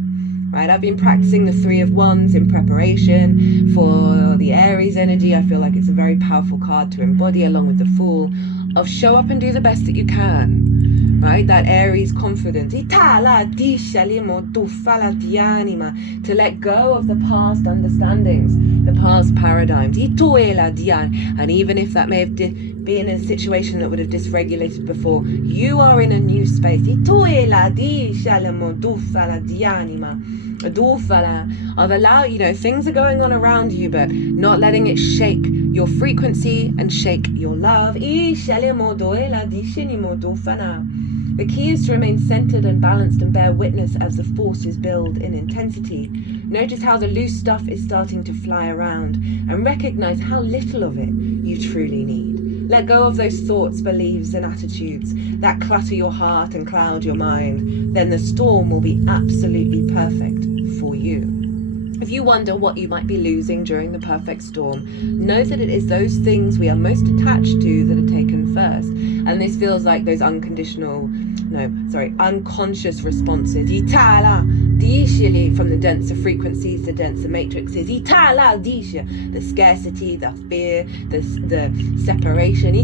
Right, I've been practicing the 3 of Wands in preparation for the Aries energy. I feel like it's a very powerful card to embody, along with the Fool, of show up and do the best that you can. Right, that Aries confidence. To let go of the past understandings, the past paradigms. And even if that may have been a situation that would have dysregulated before, you are in a new space. Of allow, things are going on around you, but not letting it shake your frequency and shake your love. The key is to remain centered and balanced and bear witness as the forces build in intensity. Notice how the loose stuff is starting to fly around, and recognize how little of it you truly need. Let go of those thoughts, beliefs, and attitudes that clutter your heart and cloud your mind. Then the storm will be absolutely perfect for you. If you wonder what you might be losing during the perfect storm, know that it is those things we are most attached to that are taken first. And this feels like those unconscious responses. From the denser frequencies, the denser matrices. The scarcity, the fear, the separation.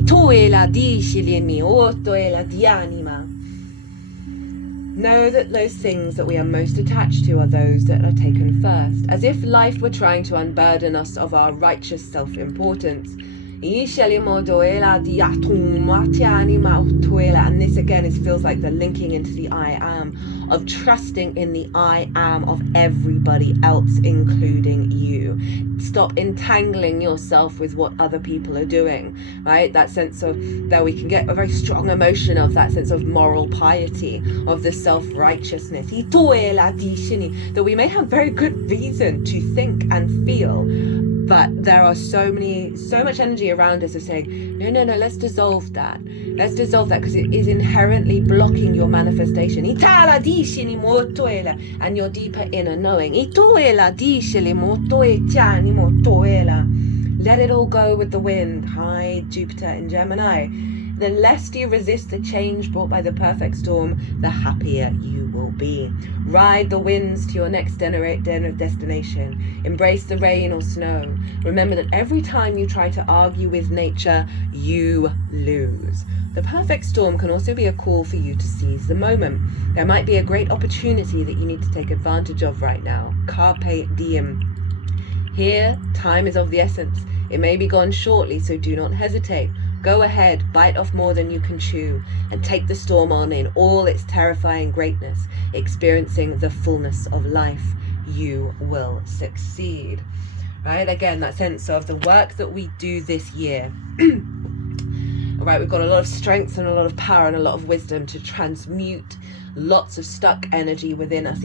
Know that those things that we are most attached to are those that are taken first, as if life were trying to unburden us of our righteous self-importance. And this again feels like the linking into the I am, of trusting in the I am of everybody else, including you. Stop entangling yourself with what other people are doing, right? That sense of, that we can get a very strong emotion of, that sense of moral piety, of the self-righteousness, that we may have very good reason to think and feel. But there are so much energy around us of saying, no, let's dissolve that. Let's dissolve that, because it is inherently blocking your manifestation. And your deeper inner knowing. Let it all go with the wind. Hi, Jupiter in Gemini. The less you resist the change brought by the perfect storm, the happier you will be. Ride the winds to your next destination. Embrace the rain or snow. Remember that every time you try to argue with nature, you lose. The perfect storm can also be a call for you to seize the moment. There might be a great opportunity that you need to take advantage of right now. Carpe diem. Here, time is of the essence. It may be gone shortly, so do not hesitate. Go ahead, bite off more than you can chew, and take the storm on in all its terrifying greatness, experiencing the fullness of life. You will succeed. Right? Again, that sense of the work that we do this year. All right, we've got a lot of strength and a lot of power and a lot of wisdom to transmute lots of stuck energy within us.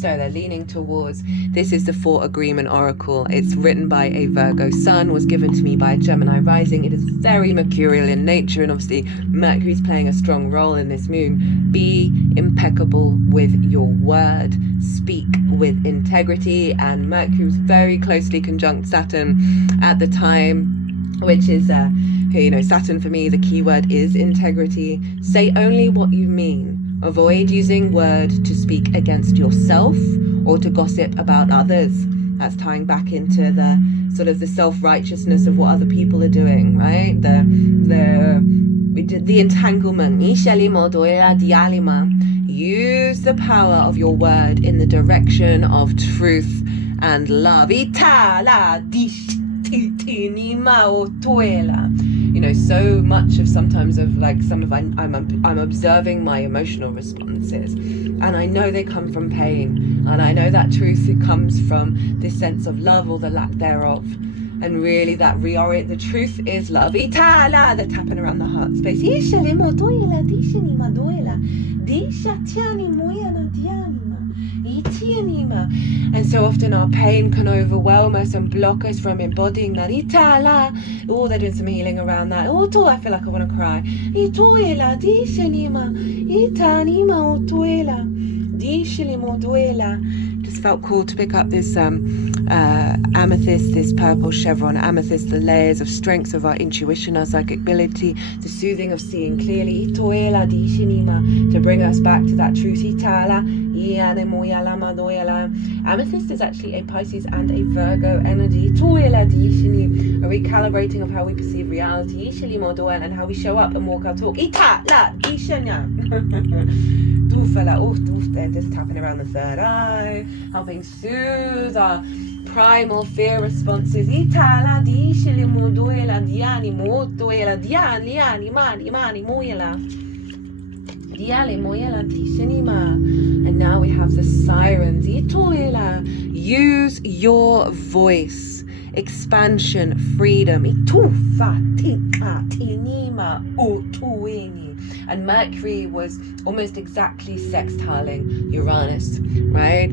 So they're leaning towards, this is the Four Agreement Oracle. It's written by a Virgo sun, was given to me by a Gemini rising. It is very mercurial in nature, and obviously Mercury's playing a strong role in this moon. Be impeccable with your word. Speak with integrity. And Mercury was very closely conjunct Saturn at the time, which is, Saturn for me, the key word is integrity. Say only what you mean. Avoid using word to speak against yourself or to gossip about others. That's tying back into the sort of the self-righteousness of what other people are doing, right? The entanglement. Use the power of your word in the direction of truth and love. So much of sometimes of like I'm observing my emotional responses, and I know they come from pain, and I know that truth, it comes from this sense of love or the lack thereof, and really that reorient. The truth is love. They're tapping around the heart space. And so often our pain can overwhelm us and block us from embodying that. Oh, they're doing some healing around that. I feel like I want to cry. Just felt cool to pick up this amethyst, this purple chevron amethyst, the layers of strengths of our intuition, our psychic ability, the soothing of seeing clearly, to bring us back to that truth. Amethyst is actually a Pisces and a Virgo energy, a recalibrating of how we perceive reality, and how we show up and walk our talk. They're just tapping around the third eye, helping soothe our primal fear responses. And now we have the sirens. Use your voice. Expansion, freedom. And Mercury was almost exactly sextiling Uranus, right?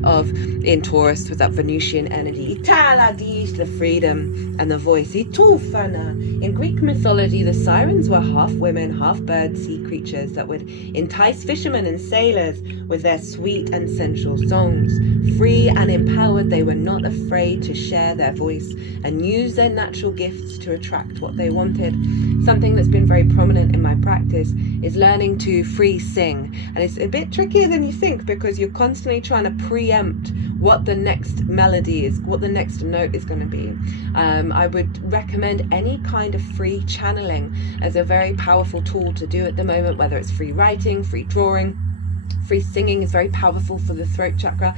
In Taurus with that Venusian energy. The freedom and the voice. In Greek mythology, the sirens were half women, half bird sea creatures that would entice fishermen and sailors with their sweet and sensual songs. Free and empowered, they were not afraid to share their voice and use their natural gifts to attract what they wanted. Something that's been very prominent in my practice is learning to free sing. And it's a bit trickier than you think, because you're constantly trying to preempt what the next melody is, what the next note is going to be. I would recommend any kind of free channeling as a very powerful tool to do at the moment, whether it's free writing, free drawing. Free singing is very powerful for the throat chakra.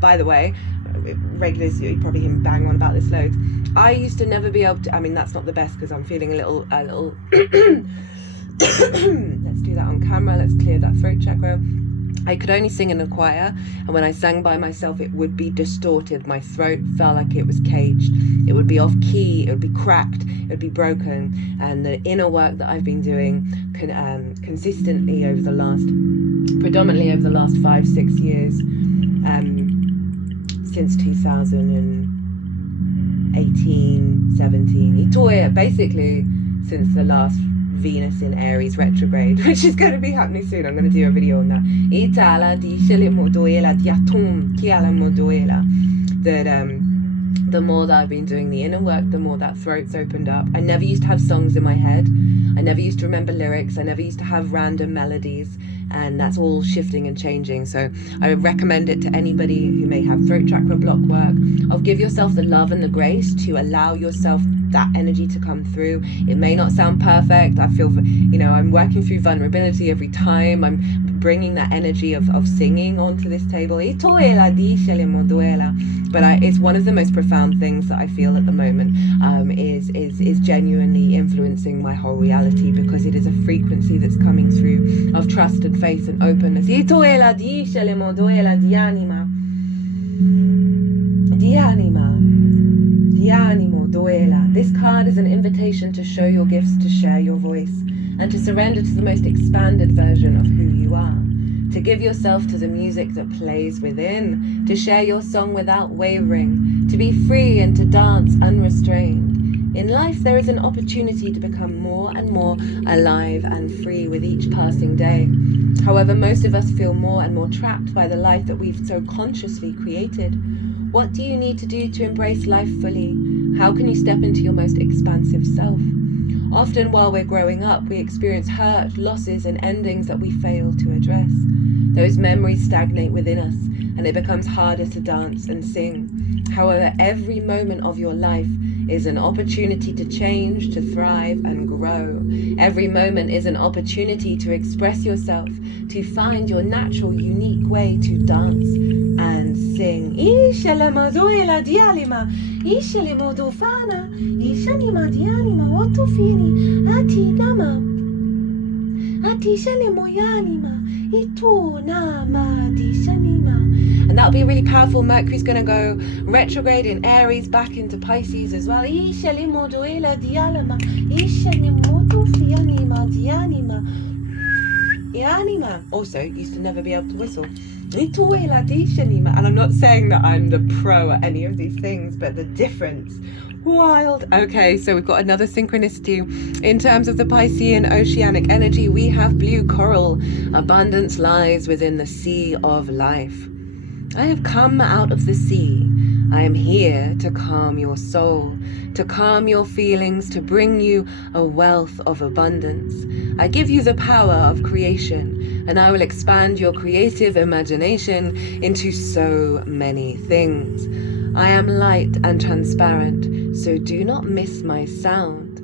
By the way, regulars, you probably hear me bang on about this loads. I used to never be able to, that's not the best because I'm feeling a little let's do that on camera. Let's clear that throat chakra. I could only sing in a choir, and when I sang by myself it would be distorted. My throat felt like it was caged. It would be off key, it would be cracked, it would be broken. And the inner work that I've been doing consistently predominantly over the last 5-6 years, since 2018-17, basically since the last Venus in Aries retrograde, which is going to be happening soon. I'm going to do a video on that. That the more that I've been doing the inner work, the more that throat's opened up. I never used to have songs in my head. I never used to remember lyrics. I never used to have random melodies, and that's all shifting and changing. So I recommend it to anybody who may have throat chakra block work. Of give yourself the love and the grace to allow yourself that energy to come through. It may not sound perfect. I feel, I'm working through vulnerability every time. I'm bringing that energy of singing onto this table. But it's one of the most profound things that I feel at the moment, is genuinely influencing my whole reality, because it is a frequency that's coming through of trust and faith and openness. This card is an invitation to show your gifts, to share your voice, and to surrender to the most expanded version of who you are. To give yourself to the music that plays within, to share your song without wavering, to be free and to dance unrestrained. In life, there is an opportunity to become more and more alive and free with each passing day. However, most of us feel more and more trapped by the life that we've so consciously created. What do you need to do to embrace life fully? How can you step into your most expansive self? Often while we're growing up, we experience hurt, losses, and endings that we fail to address. Those memories stagnate within us, and it becomes harder to dance and sing. However, every moment of your life is an opportunity to change, to thrive, and grow. Every moment is an opportunity to express yourself, to find your natural, unique way to dance and sing. And that'll be really powerful. Mercury's going to go retrograde in Aries back into Pisces as well. Also, used to never be able to whistle. And I'm not saying that I'm the pro at any of these things, but the difference. Wild. Okay, so we've got another synchronicity. In terms of the Piscean oceanic energy, we have blue coral. Abundance lies within the sea of life. I have come out of the sea. I am here to calm your soul, to calm your feelings, to bring you a wealth of abundance. I give you the power of creation, and I will expand your creative imagination into so many things. I am light and transparent, so do not miss my sound.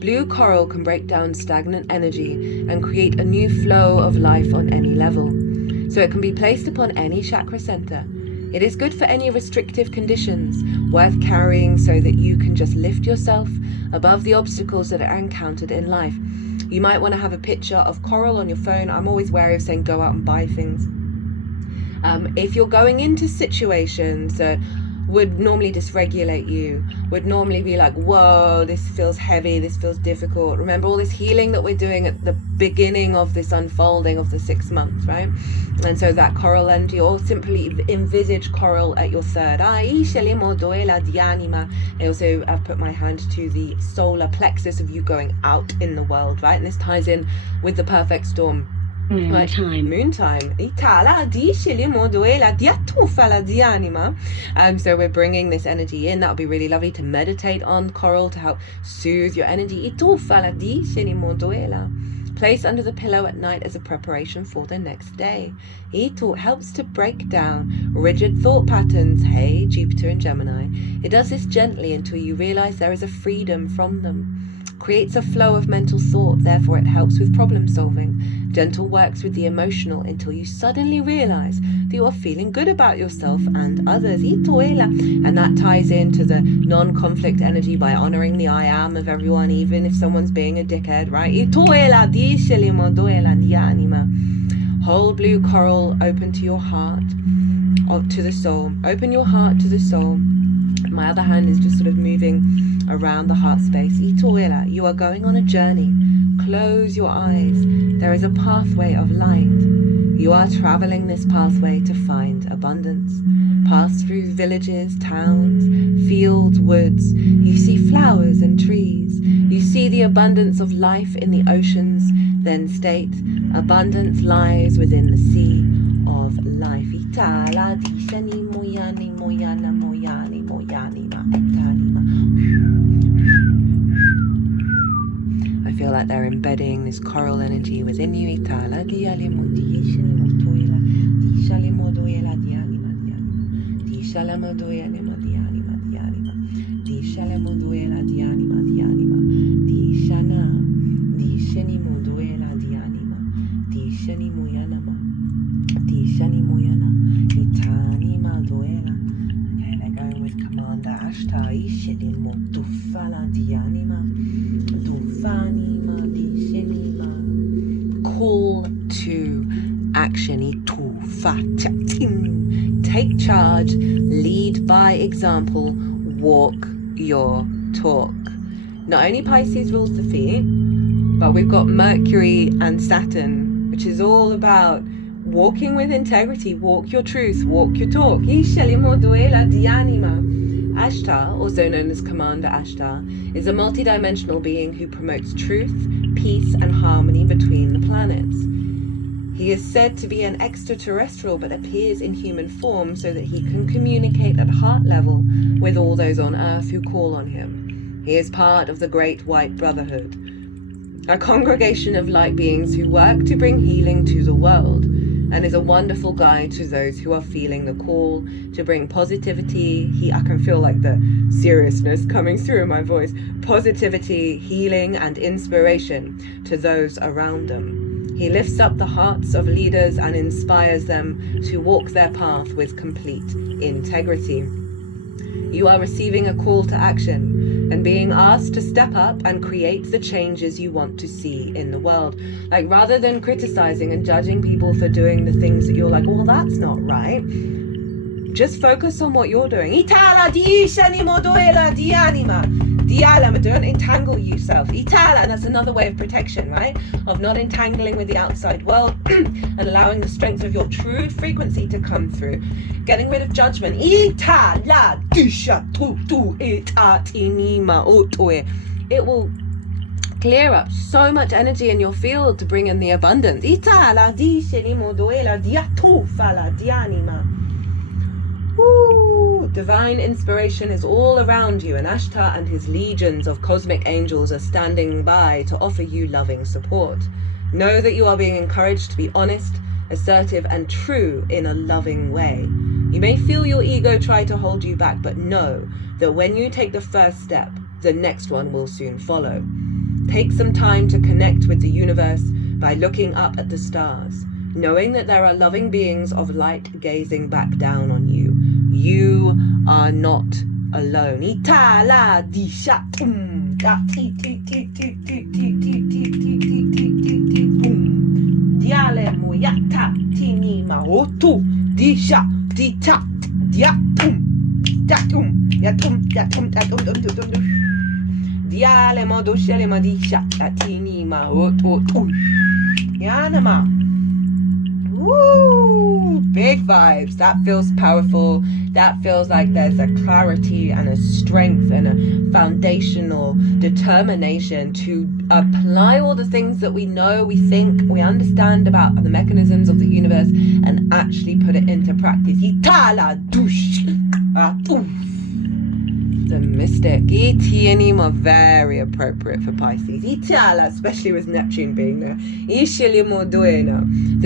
Blue coral can break down stagnant energy and create a new flow of life on any level. So it can be placed upon any chakra center. It is good for any restrictive conditions, worth carrying so that you can just lift yourself above the obstacles that are encountered in life. You might want to have a picture of coral on your phone. I'm always wary of saying go out and buy things. If you're going into situations that would normally dysregulate you, would normally be like, whoa, this feels heavy, this feels difficult. Remember all this healing that we're doing at the beginning of this unfolding of the 6 months, right? And so that coral energy, or simply envisage coral at your third eye. I also have put my hand to the solar plexus of you going out in the world, right? And this ties in with the perfect storm. Moon time. So we're bringing this energy in. That would be really lovely to meditate on coral to help soothe your energy. Place under the pillow at night as a preparation for the next day. It helps to break down rigid thought patterns. Hey, Jupiter and Gemini. It does this gently until you realize there is a freedom from them. Creates a flow of mental thought, therefore it helps with problem solving. Gentle works with the emotional until you suddenly realize that you are feeling good about yourself and others. And that ties into the non-conflict energy by honoring the I am of everyone, even if someone's being a dickhead, right? Hold blue coral open to your heart, to the soul. Open your heart to the soul. My other hand is just sort of moving around the heart space. Itoela, you are going on a journey. Close your eyes. There is a pathway of light. You are traveling this pathway to find abundance. Pass through villages, towns, fields, woods. You see flowers and trees. You see the abundance of life in the oceans. Then state, abundance lies within the sea of life. Itala dishani moyani moyana moyani moyani ma etani ma. I feel like they're embedding this coral energy within you. Itala diale modiyeshani motoila dishale modoela diani ma diani dishala modoela ma diani ma diani ma dishala modoela diani ma diani ma dishana dishani modoela diani ma dishani moyana ma dishani moyana itani ma doela. Okay, they're going with Commander Ashta isheli mo dufala diani ma dufani ma dishani ma. Call to action. Take charge, lead by example, walk your talk. Not only Pisces rules the feet, but we've got Mercury and Saturn, which is all about walking with integrity. Walk your truth, walk your talk. Ashtar, also known as Commander Ashtar, is a multidimensional being who promotes truth, peace, and harmony between the planets. He is said to be an extraterrestrial but appears in human form so that he can communicate at heart level with all those on Earth who call on him. He is part of the Great White Brotherhood, a congregation of light beings who work to bring healing to the world, and is a wonderful guide to those who are feeling the call to bring positivity. I can feel like the seriousness coming through in my voice. Positivity, healing, and inspiration to those around them. He lifts up the hearts of leaders and inspires them to walk their path with complete integrity. You are receiving a call to action and being asked to step up and create the changes you want to see in the world. Like, rather than criticizing and judging people for doing the things that you're like, well, that's not right, just focus on what you're doing. Itala dishani modoela dianima. Dialama, don't entangle yourself. Itala, that's another way of protection, right? Of not entangling with the outside world and allowing the strength of your true frequency to come through. Getting rid of judgment. Itala disha tu itatinima otoe. It will clear up so much energy in your field to bring in the abundance. Itala dishani modoela diatu fala dianima. Woo! Divine inspiration is all around you, and Ashtar and his legions of cosmic angels are standing by to offer you loving support. Know that you are being encouraged to be honest, assertive, and true in a loving way. You may feel your ego try to hold you back, but know that when you take the first step, the next one will soon follow. Take some time to connect with the universe by looking up at the stars, knowing that there are loving beings of light gazing back down on you. You are not alone. Itala dishatum diale moyata tini maotu disha dita diatum datum yatum datum datum diale modo shele madisha tini maotu yanama. Woo! Big vibes. That feels powerful. That feels like there's a clarity and a strength and a foundational determination to apply all the things that we know, we think, we understand about the mechanisms of the universe and actually put it into practice. The mystic. Itianim are very appropriate for Pisces. Itala, especially with Neptune being there. The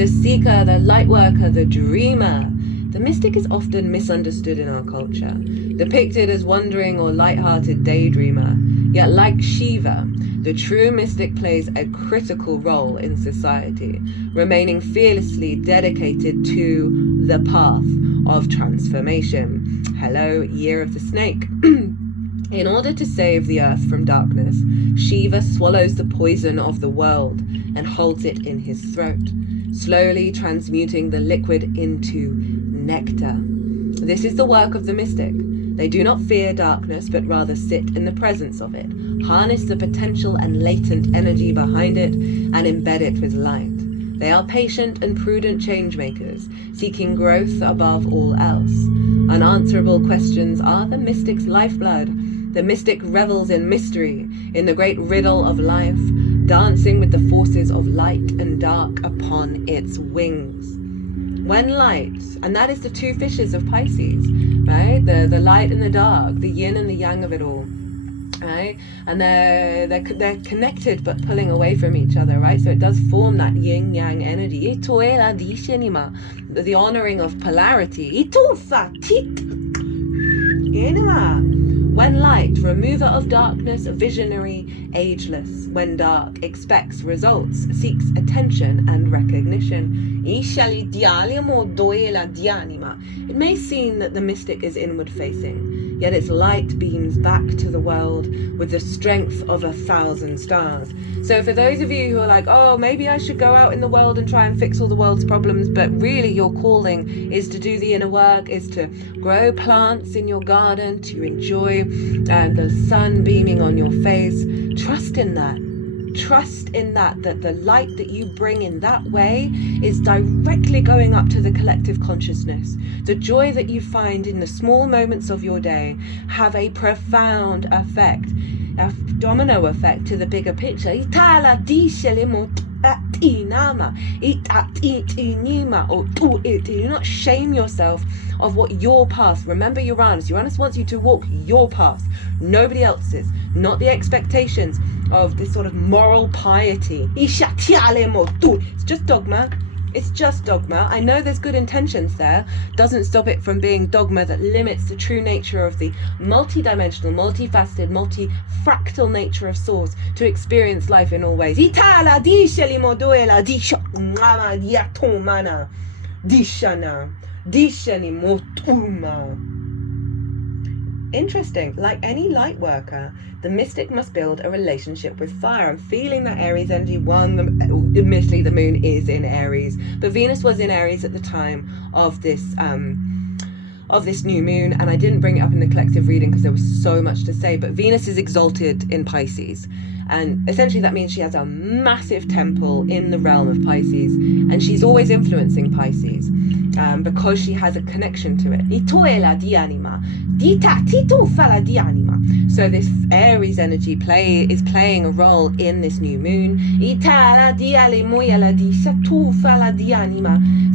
seeker, the light worker, the dreamer. The mystic is often misunderstood in our culture, depicted as wandering or light-hearted daydreamer. Yet like Shiva, the true mystic plays a critical role in society, remaining fearlessly dedicated to the path of transformation. Hello, Year of the Snake. In order to save the earth from darkness, Shiva swallows the poison of the world and holds it in his throat. slowly transmuting the liquid into nectar. This is the work of the mystic. They do not fear darkness, but rather sit in the presence of it, harness the potential and latent energy behind it, and embed it with light. They are patient and prudent change makers, seeking growth above all else. Unanswerable questions are the mystic's lifeblood. The mystic revels in mystery, in the great riddle of life, dancing with the forces of light and dark upon its wings. When light, and that is the two fishes of Pisces, right? The light and the dark, the yin and the yang of it all, right? And they're connected but pulling away from each other, right? So it does form that yin yang energy. The honoring of polarity. When light, remover of darkness, visionary, ageless. When dark, expects results, seeks attention and recognition. It may seem that the mystic is inward facing, yet its light beams back to the world with the strength of 1,000 stars. So for those of you who are like, oh, maybe I should go out in the world and try and fix all the world's problems, but really your calling is to do the inner work, is to grow plants in your garden, to enjoy the sun beaming on your face. Trust in that. Trust in that the light that you bring in that way is directly going up to the collective consciousness. The joy that you find in the small moments of your day have a profound effect, a domino effect to the bigger picture. Do not shame yourself of what your path. Remember Uranus wants you to walk your path, nobody else's, not the expectations of this sort of moral piety. It's just dogma. It's just dogma. I know there's good intentions there. Doesn't stop it from being dogma that limits the true nature of the multi-dimensional, multifaceted, multi-fractal nature of Source to experience life in all ways. Interesting. Like any light worker, the mystic must build a relationship with fire. I'm feeling that Aries energy. Admittedly, the moon is in Aries, but Venus was in Aries at the time of this new moon, and I didn't bring it up in the collective reading because there was so much to say. But Venus is exalted in Pisces, and essentially that means she has a massive temple in the realm of Pisces, and she's always influencing Pisces. Because she has a connection to it. So this Aries energy is playing a role in this new moon.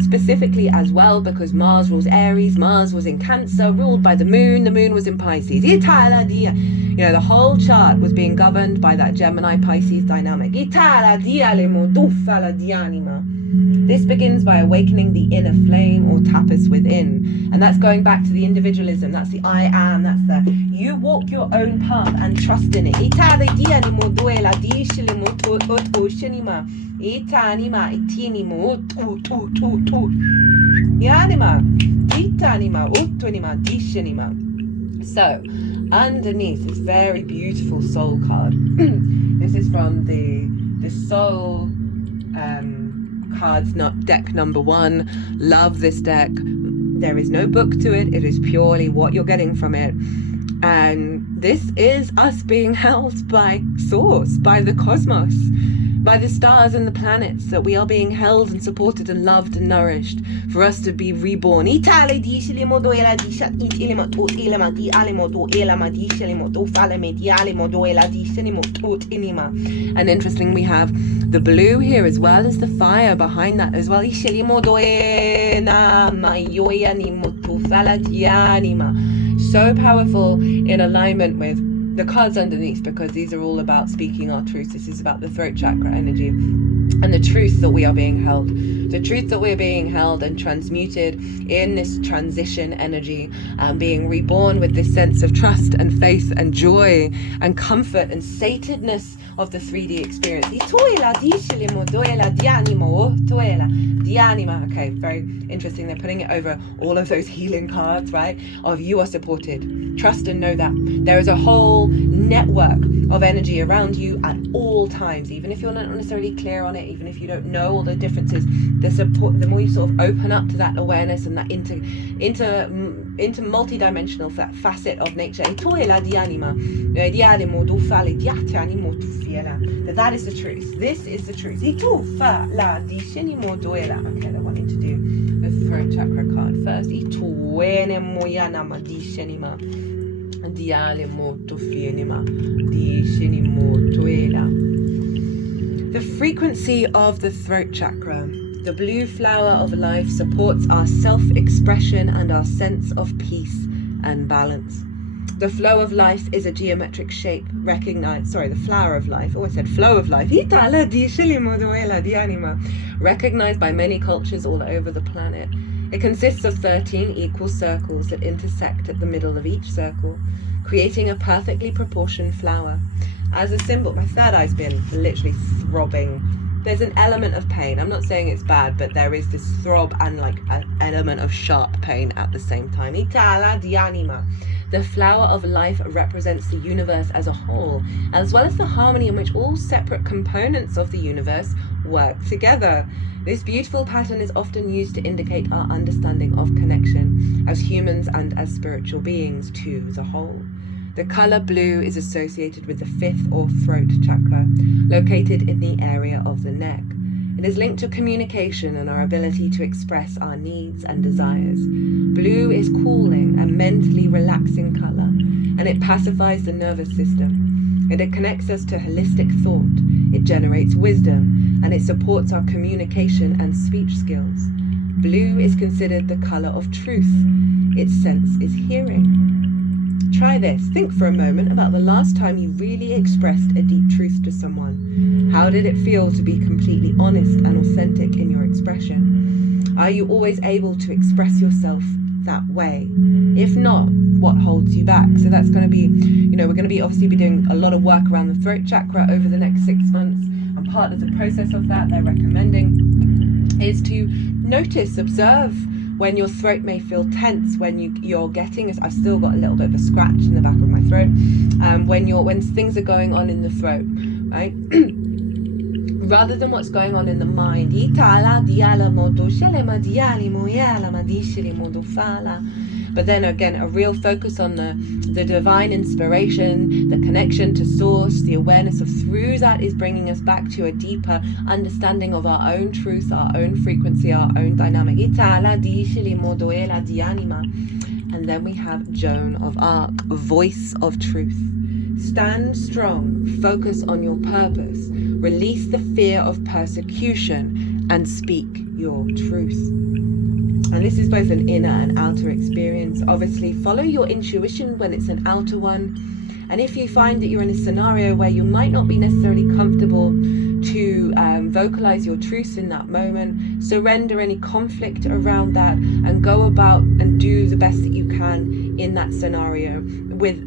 Specifically as well because Mars rules Aries, Mars was in Cancer, ruled by the moon was in Pisces. The whole chart was being governed by that Gemini-Pisces dynamic. This begins by awakening the inner flame or tapas within. And that's going back to the individualism. That's the I am. That's the you walk your own path and trust in it. So, underneath this very beautiful soul card. This is from the soul cards, not deck number 1. Love this deck. There is no book to it. It is purely what you're getting from it. And this is us being held by Source, by the cosmos, by the stars and the planets, that we are being held and supported and loved and nourished for us to be reborn. And interesting, we have the blue here as well as the fire behind that as well. So powerful in alignment with the cards underneath, because these are all about speaking our truth. This is about the throat chakra energy and the truth that we are being held, the truth that we're being held and transmuted in this transition energy, being reborn with this sense of trust and faith and joy and comfort and satedness of the 3D experience. Okay, very interesting. They're putting it over all of those healing cards, right? Of you are supported. Trust and know that. There is a whole network of energy around you at all times, even if you're not necessarily clear on it, even if you don't know all the differences. the more you sort of open up to that awareness and that into multi-dimensional facet of nature. That is the truth. This is the truth. Okay, they're wanting to do the throat chakra card first. The frequency of the throat chakra. The blue flower of life supports our self-expression and our sense of peace and balance. The flow of life is a geometric shape the flower of life. Oh, I said flow of life. Recognized by many cultures all over the planet. It consists of 13 equal circles that intersect at the middle of each circle, creating a perfectly proportioned flower. As a symbol, my third eye's been literally throbbing. There's an element of pain. I'm not saying it's bad, but there is this throb and like an element of sharp pain at the same time. The flower of life represents the universe as a whole, as well as the harmony in which all separate components of the universe work together. This beautiful pattern is often used to indicate our understanding of connection as humans and as spiritual beings to the whole. The color blue is associated with the fifth or throat chakra, located in the area of the neck. It is linked to communication and our ability to express our needs and desires. Blue is cooling, a mentally relaxing color, and it pacifies the nervous system. It connects us to holistic thought. It generates wisdom, and it supports our communication and speech skills. Blue is considered the color of truth. Its sense is hearing. Try this. Think for a moment about the last time you really expressed a deep truth to someone. How did it feel to be completely honest and authentic in your expression? Are you always able to express yourself that way? If not, what holds you back? So that's going to be, we're going to be obviously be doing a lot of work around the throat chakra over the next 6 months. And part of the process of that they're recommending is to notice, observe when your throat may feel tense, when you're getting, I've still got a little bit of a scratch in the back of my throat, when things are going on in the throat, right? Rather than what's going on in the mind. But then again, a real focus on the divine inspiration, the connection to source, the awareness of through that is bringing us back to a deeper understanding of our own truth, our own frequency, our own dynamic. And then we have Joan of Arc, voice of truth. Stand strong, focus on your purpose, release the fear of persecution, and speak your truth. And this is both an inner and outer experience. Obviously, follow your intuition when it's an outer one. And if you find that you're in a scenario where you might not be necessarily comfortable to vocalize your truth in that moment, surrender any conflict around that and go about and do the best that you can in that scenario with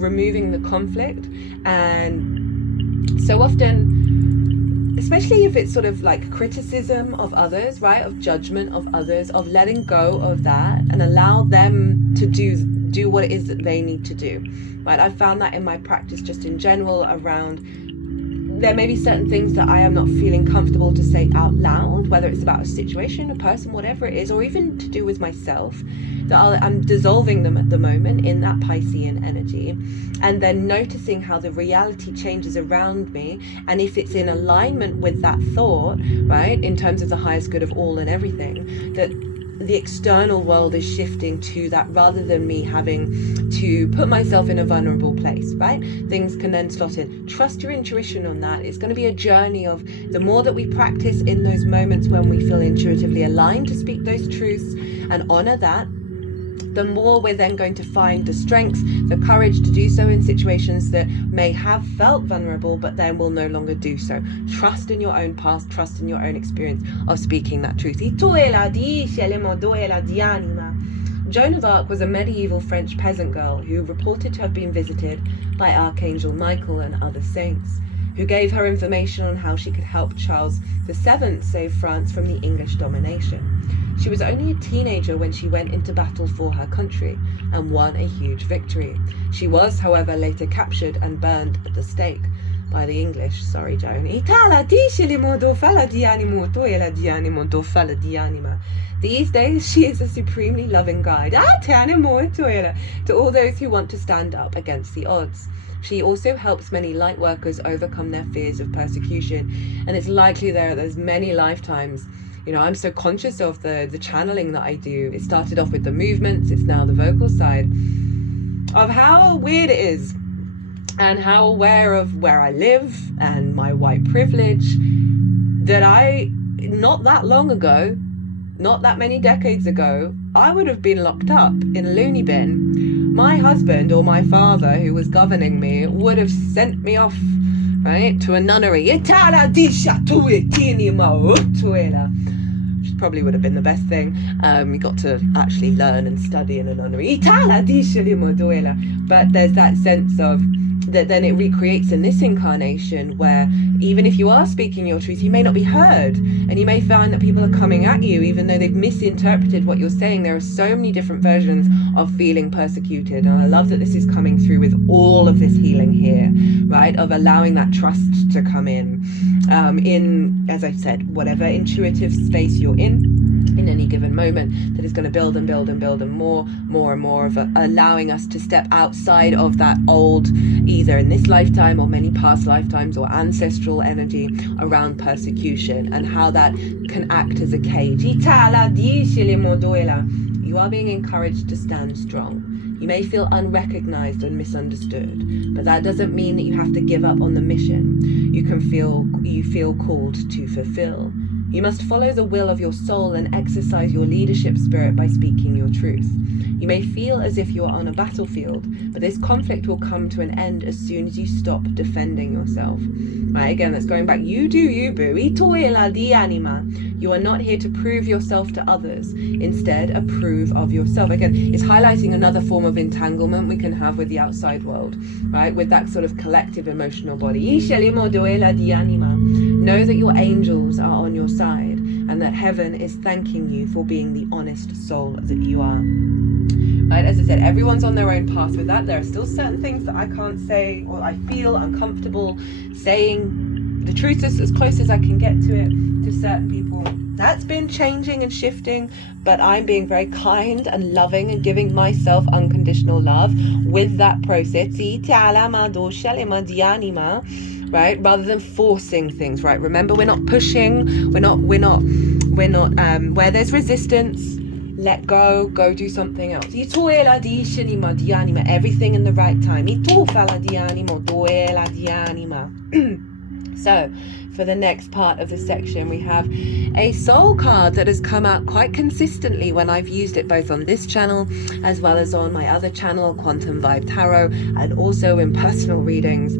removing the conflict. And so often, especially if it's sort of like criticism of others, right, of judgment of others, of letting go of that and allow them to do what it is that they need to do, right? I've found that in my practice just in general around, there may be certain things that I am not feeling comfortable to say out loud, whether it's about a situation, a person, whatever it is, or even to do with myself, that I'm dissolving them at the moment in that Piscean energy, and then noticing how the reality changes around me, and if it's in alignment with that thought, right, in terms of the highest good of all and everything, that the external world is shifting to that rather than me having to put myself in a vulnerable place, right? Things can then slot in. Trust your intuition on that. It's going to be a journey of the more that we practice in those moments when we feel intuitively aligned to speak those truths and honor that, the more we're then going to find the strength, the courage to do so in situations that may have felt vulnerable, but then will no longer do so. Trust in your own past, trust in your own experience of speaking that truth. Joan of Arc was a medieval French peasant girl who reported to have been visited by Archangel Michael and other saints, who gave her information on how she could help Charles VII save France from the English domination. She was only a teenager when she went into battle for her country and won a huge victory. She was, however, later captured and burned at the stake. by the English. Sorry, Joan. These days, she is a supremely loving guide to all those who want to stand up against the odds. She also helps many light workers overcome their fears of persecution, and it's likely there's many lifetimes. You know, I'm so conscious of the channeling that I do. It started off with the movements, it's now the vocal side, of how weird it is and how aware of where I live and my white privilege that not that long ago, not that many decades ago, I would have been locked up in a loony bin. My husband or my father, who was governing me, would have sent me off, right, to a nunnery. Which probably would have been the best thing. We got to actually learn and study in a nunnery. But there's that sense of that then it recreates in this incarnation where even if you are speaking your truth, you may not be heard, and you may find that people are coming at you even though they've misinterpreted what you're saying. There are so many different versions of feeling persecuted, and I love that this is coming through with all of this healing here, right, of allowing that trust to come in, as I said, whatever intuitive space you're in any given moment, that is going to build and build and build and more and more of allowing us to step outside of that old, either in this lifetime or many past lifetimes, or ancestral energy around persecution, and how that can act as a cage. You are being encouraged to stand strong. You may feel unrecognized and misunderstood, but that doesn't mean that you have to give up on the mission you feel called to fulfill. You must follow the will of your soul and exercise your leadership spirit by speaking your truth. You may feel as if you are on a battlefield, but this conflict will come to an end as soon as you stop defending yourself. Right, again, that's going back. You do you, boo. You are not here to prove yourself to others. Instead, approve of yourself. Again, it's highlighting another form of entanglement we can have with the outside world, right? With that sort of collective emotional body. Know that your angels are on your side, and that heaven is thanking you for being the honest soul that you are. Right, as I said, everyone's on their own path with that. There are still certain things that I can't say, or I feel uncomfortable saying the truth is as close as I can get to it to certain people. That's been changing and shifting, but I'm being very kind and loving and giving myself unconditional love with that process. Right, rather than forcing things, right? Remember, we're not pushing, we're not where there's resistance, let go do something else. Everything in the right time. So for the next part of the section, we have a soul card that has come out quite consistently when I've used it, both on this channel as well as on my other channel, Quantum Vibe Tarot, and also in personal readings.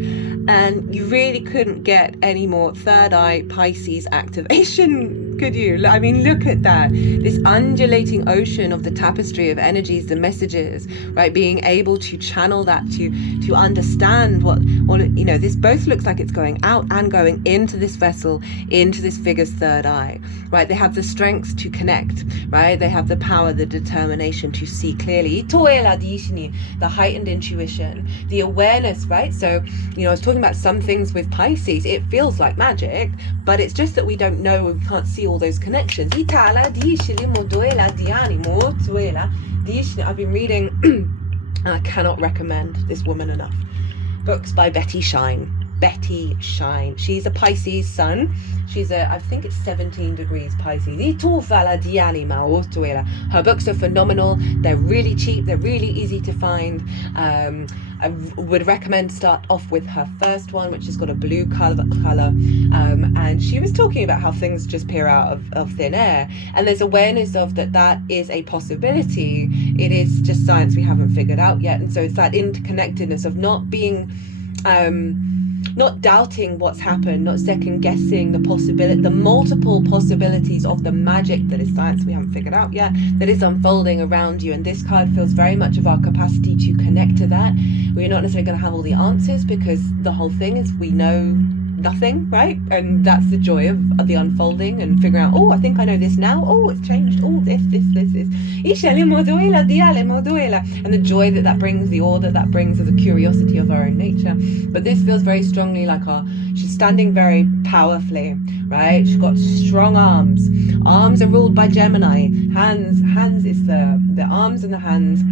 And you really couldn't get any more third eye Pisces activation, could you? I mean, look at that. This undulating ocean of the tapestry of energies, the messages, right? Being able to channel that, to understand what, you know, this both looks like it's going out and going into this vessel, into this figure's third eye, right? They have the strength to connect, right? They have the power, the determination to see clearly. The heightened intuition, the awareness, right? So, you know, I was talking about some things with Pisces, it feels like magic, but it's just that we don't know, we can't see all those connections. I've been reading, and I cannot recommend this woman enough, books by Betty Shine. She's a Pisces sun. She's I think it's 17 degrees Pisces. Her books are phenomenal. They're really cheap. They're really easy to find. I would recommend start off with her first one, which has got a blue color. And she was talking about how things just appear out of thin air. And there's awareness of that is a possibility. It is just science we haven't figured out yet. And so it's that interconnectedness of not being... not doubting what's happened, not second guessing the multiple possibilities of the magic that is science we haven't figured out yet, that is unfolding around you. And this card feels very much of our capacity to connect to that. We're not necessarily going to have all the answers, because the whole thing is we know nothing, right? And that's the joy of the unfolding and figuring out, oh, I think I know this now. Oh, it's changed. Oh, this is. And the joy that brings, the awe that brings, is the curiosity of our own nature. But this feels very strongly like she's standing very powerfully, right? She's got strong arms. Arms are ruled by Gemini. Hands is the arms and the hands.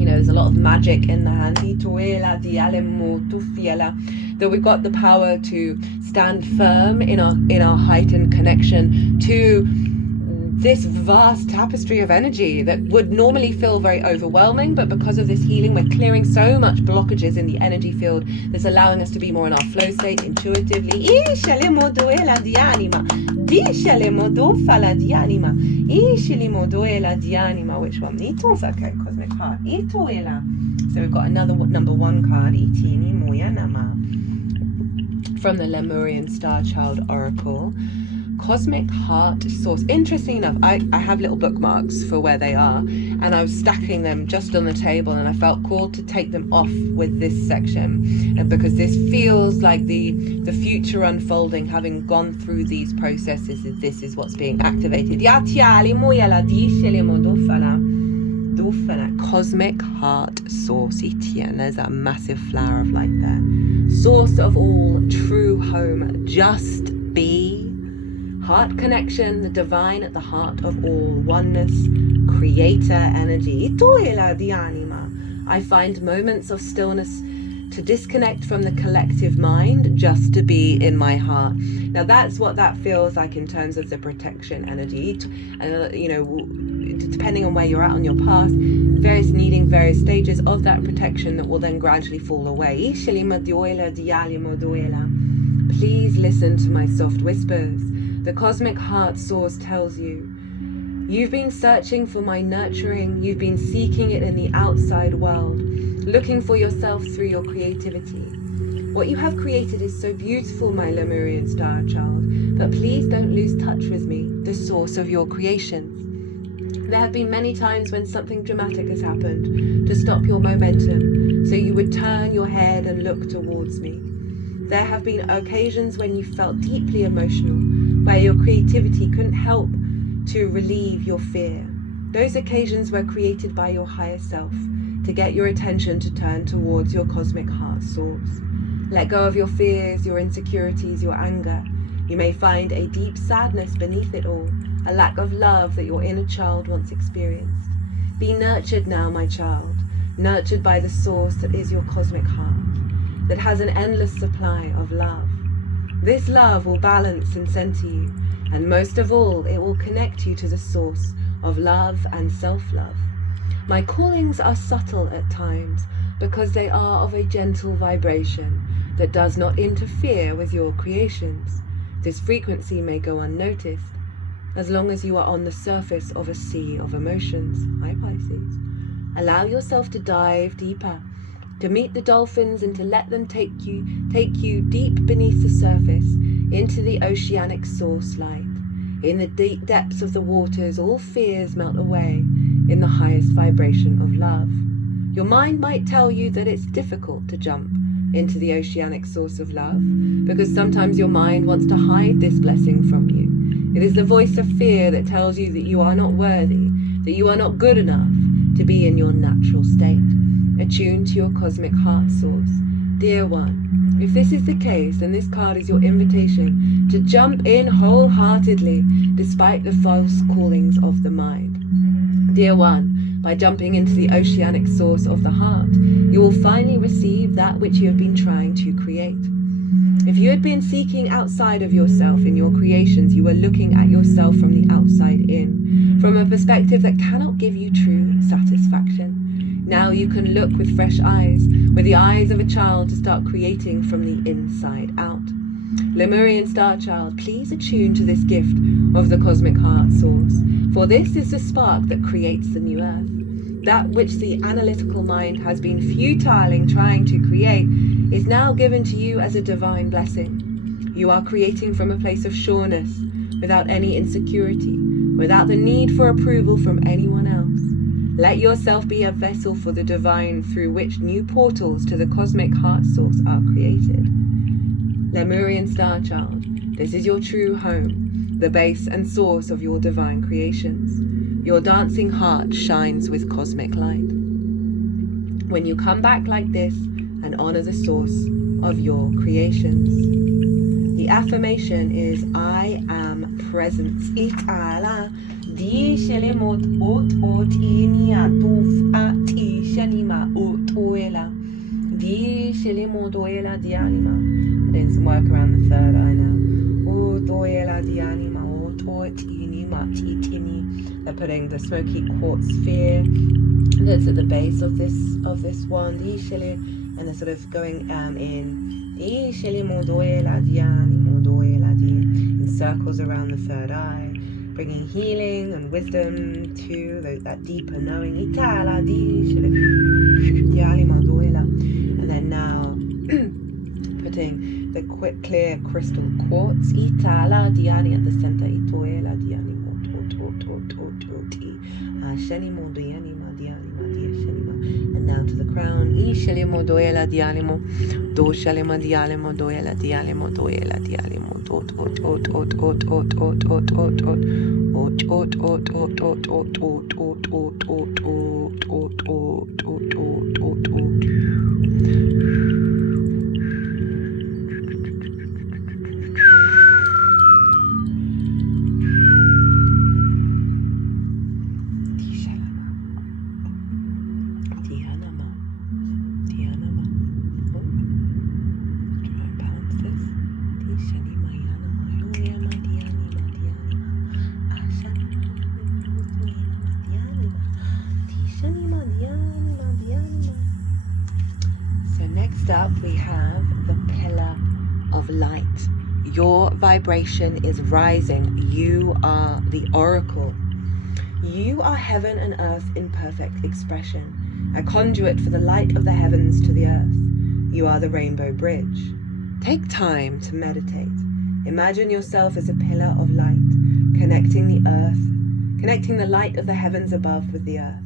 You know, there's a lot of magic in the hands. That we've got the power to stand firm in our heightened connection to this vast tapestry of energy that would normally feel very overwhelming, but because of this healing, we're clearing so much blockages in the energy field that's allowing us to be more in our flow state intuitively. Which one? Okay, cosmic heart. So we've got another number 1 card, from the Lemurian Star Child Oracle. Cosmic Heart Source. Interesting enough, I have little bookmarks for where they are, and I was stacking them just on the table, and I felt called to take them off with this section, because this feels like the future unfolding, having gone through these processes. This is what's being activated. Cosmic Heart Source. And there's that massive flower of light there. Source of all, true home, just be. Heart connection, the divine at the heart of all, oneness, creator energy. I find moments of stillness to disconnect from the collective mind, just to be in my heart. Now that's what that feels like in terms of the protection energy. You know, depending on where you're at on your path, needing various stages of that protection that will then gradually fall away. Please listen to my soft whispers. The Cosmic Heart Source tells you, you've been searching for my nurturing, you've been seeking it in the outside world, looking for yourself through your creativity. What you have created is so beautiful, my Lemurian Star Child, but please don't lose touch with me, the source of your creations. There have been many times when something dramatic has happened to stop your momentum, so you would turn your head and look towards me. There have been occasions when you felt deeply emotional, where your creativity couldn't help to relieve your fear. Those occasions were created by your higher self to get your attention to turn towards your cosmic heart source. Let go of your fears, your insecurities, your anger. You may find a deep sadness beneath it all, a lack of love that your inner child once experienced. Be nurtured now, my child, nurtured by the source that is your cosmic heart, that has an endless supply of love. This love will balance and center you, and most of all, it will connect you to the source of love and self-love. My callings are subtle at times because they are of a gentle vibration that does not interfere with your creations. This frequency may go unnoticed, as long as you are on the surface of a sea of emotions. Hi, Pisces. Allow yourself to dive deeper, to meet the dolphins and to let them take you deep beneath the surface into the oceanic source light. In the deep depths of the waters, all fears melt away in the highest vibration of love. Your mind might tell you that it's difficult to jump into the oceanic source of love, because sometimes your mind wants to hide this blessing from you. It is the voice of fear that tells you that you are not worthy, that you are not good enough to be in your natural state, attuned to your cosmic heart source. Dear one, if this is the case, then this card is your invitation to jump in wholeheartedly despite the false callings of the mind. Dear one, by jumping into the oceanic source of the heart, you will finally receive that which you have been trying to create. If you had been seeking outside of yourself in your creations, you were looking at yourself from the outside in, from a perspective that cannot give you true satisfaction. Now you can look with fresh eyes, with the eyes of a child, to start creating from the inside out. Lemurian Star Child, please attune to this gift of the cosmic heart source, for this is the spark that creates the new earth. That which the analytical mind has been futile in trying to create is now given to you as a divine blessing. You are creating from a place of sureness, without any insecurity, without the need for approval from anyone else. Let yourself be a vessel for the divine through which new portals to the cosmic heart source are created. Lemurian star child, this is your true home, the base and source of your divine creations. Your dancing heart shines with cosmic light. When you come back like this and honor the source of your creations. The affirmation is, I am presence. Itala di shelemot ot inia duf ati shanima oela di shelemodoela di anima. I'm doing some work around the third eye now. Oela di anima ot inima titini. They're putting the smoky quartz sphere that's at the base of this one. Di shele, and they're sort of going in circles around the third eye, bringing healing and wisdom to that deeper knowing. And then now putting the clear crystal quartz at the center. And now to the crown. Ishalimo doela dialimo, do shalima dialimo doela dialimo doela dialimo dot ot ot ot ot ot ot ot ot ot ot ot ot ot ot ot ot ot. Up we have the pillar of light. Your vibration is rising. You are the oracle. You are heaven and earth in perfect expression, a conduit for the light of the heavens to the earth. You are the rainbow bridge. Take time to meditate. Imagine yourself as a pillar of light, connecting the earth, connecting the light of the heavens above with the earth.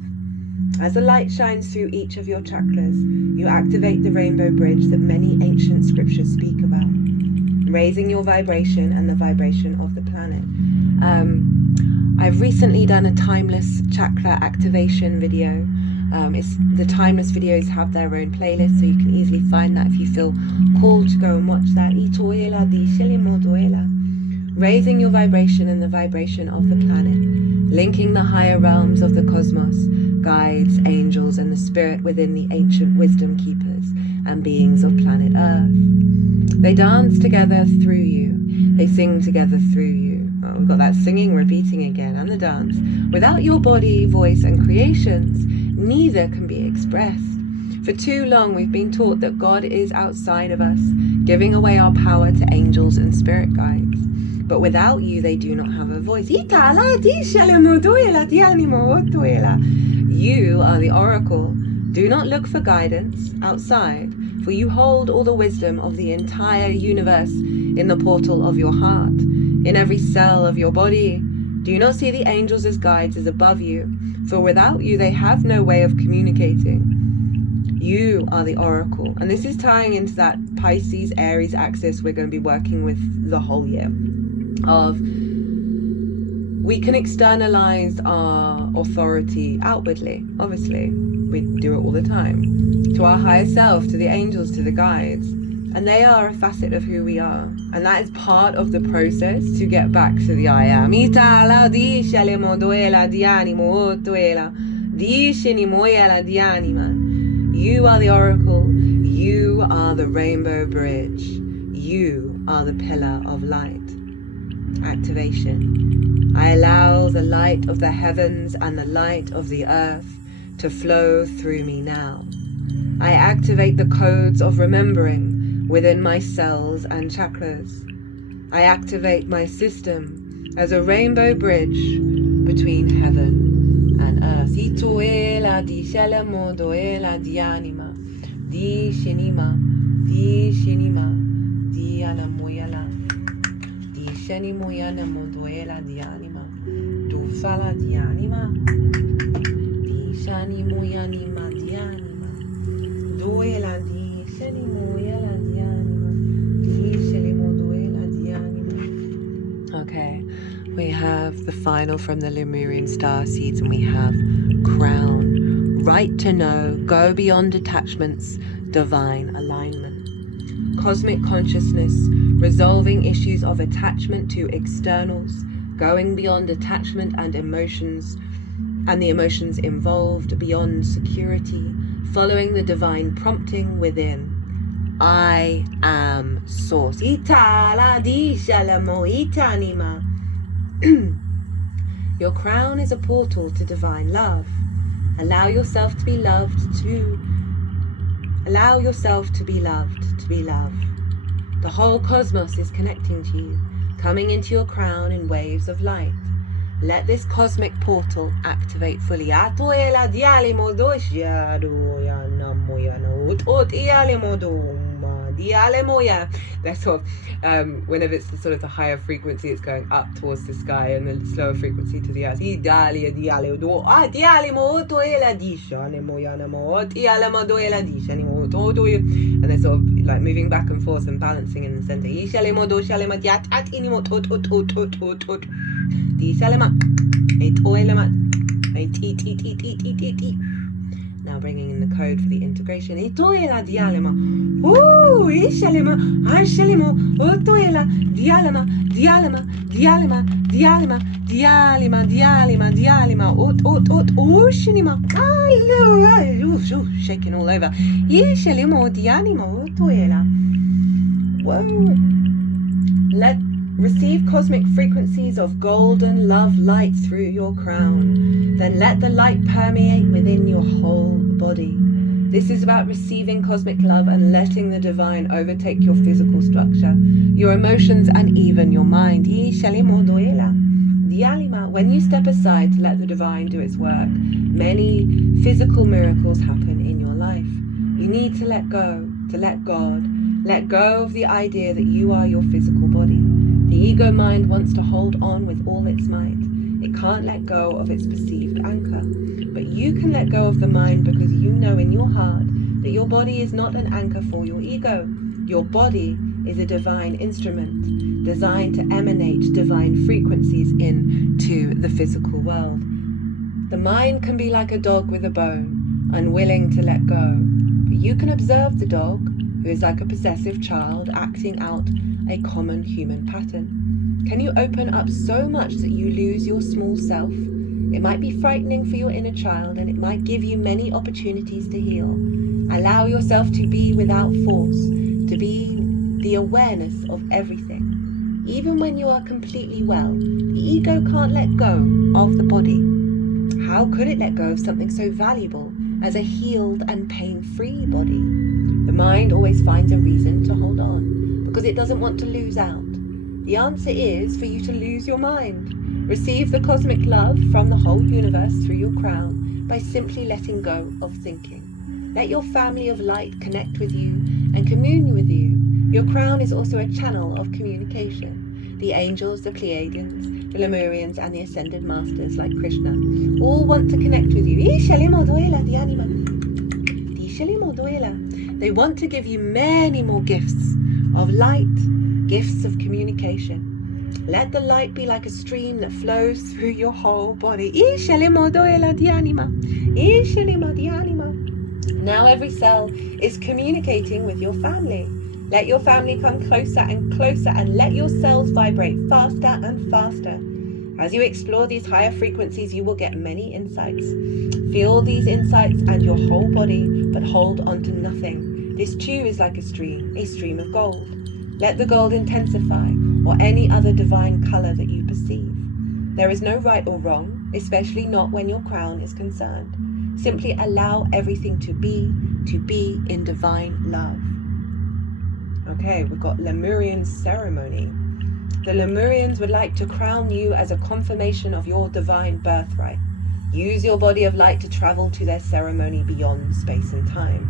As the light shines through each of your chakras, you activate the rainbow bridge that many ancient scriptures speak about, raising your vibration and the vibration of the planet. I've recently done a timeless chakra activation video. The timeless videos have their own playlist, so you can easily find that if you feel called to go and watch that. Raising your vibration and the vibration of the planet, linking the higher realms of the cosmos, guides, angels, and the spirit within the ancient wisdom keepers and beings of planet Earth. They dance together through you. They sing together through you. Oh, we've got that singing repeating again, and the dance. Without your body, voice, and creations, neither can be expressed. For too long, we've been taught that God is outside of us, giving away our power to angels and spirit guides. But without you, they do not have a voice. You are the oracle. Do not look for guidance outside, for you hold all the wisdom of the entire universe in the portal of your heart, in every cell of your body. Do not see the angels as guides as above you, for without you, they have no way of communicating. You are the oracle. And this is tying into that Pisces Aries axis we're going to be working with the whole year. We can externalize our authority outwardly, obviously. We do it all the time. To our higher self, to the angels, to the guides. And they are a facet of who we are. And that is part of the process to get back to the I am. You are the oracle. You are the rainbow bridge. You are the pillar of light. Activation. I allow the light of the heavens and the light of the earth to flow through me now. I activate the codes of remembering within my cells and chakras. I activate my system as a rainbow bridge between heaven and earth. Itoela di shalamo doela di anima, di shinima, di anamoyala. Shani moyana moduela di anima, tu fala di anima, di shani moyani mandianima. Duela di shani moyala dianima. Di shelimo duela dianima. Okay, we have the final from the Lemurian star seeds, and we have crown, right to know, go beyond attachments, divine alignment. Cosmic consciousness, resolving issues of attachment to externals, going beyond attachment and emotions, and the emotions involved, beyond security, following the divine prompting within. I am source. Your crown is a portal to divine love. Allow yourself to be loved to allow yourself to be loved to be loved. The whole cosmos is connecting to you, coming into your crown in waves of light. Let this cosmic portal activate fully. That's sort of whenever it's the sort of the higher frequency, it's going up towards the sky, and the slower frequency to the earth. And they're sort of like moving back and forth and balancing in the center. Now bringing in the code for the integration. Shaking all over. Receive cosmic frequencies of golden love light through your crown. Then let the light permeate within your whole body. This is about receiving cosmic love and letting the divine overtake your physical structure, your emotions, and even your mind. When you step aside to let the divine do its work, many physical miracles happen in your life. You need to let go, to let God, let go of the idea that you are your physical body. The ego mind wants to hold on with all its might. It can't let go of its perceived anchor. But you can let go of the mind because you know in your heart that your body is not an anchor for your ego. Your body is a divine instrument designed to emanate divine frequencies into the physical world. The mind can be like a dog with a bone, unwilling to let go. But you can observe the dog, who is like a possessive child acting out a common human pattern. Can you open up so much that you lose your small self? It might be frightening for your inner child, and it might give you many opportunities to heal. Allow yourself to be without force, to be the awareness of everything. Even when you are completely well, the ego can't let go of the body. How could it let go of something so valuable as a healed and pain-free body? The mind always finds a reason to hold on, because it doesn't want to lose out. The answer is for you to lose your mind. Receive the cosmic love from the whole universe through your crown by simply letting go of thinking. Let your family of light connect with you and commune with you. Your crown is also a channel of communication. The angels, the Pleiadians, the Lemurians, and the Ascended Masters like Krishna all want to connect with you. They want to give you many more gifts of light, gifts of communication. Let the light be like a stream that flows through your whole body. Now every cell is communicating with your family. Let your family come closer and closer, and let your cells vibrate faster and faster. As you explore these higher frequencies, you will get many insights. Feel these insights and your whole body, but hold on to nothing. This too is like a stream of gold. Let the gold intensify, or any other divine color that you perceive. There is no right or wrong, especially not when your crown is concerned. Simply allow everything to be in divine love. Okay, we've got Lemurian ceremony. The Lemurians would like to crown you as a confirmation of your divine birthright. Use your body of light to travel to their ceremony beyond space and time.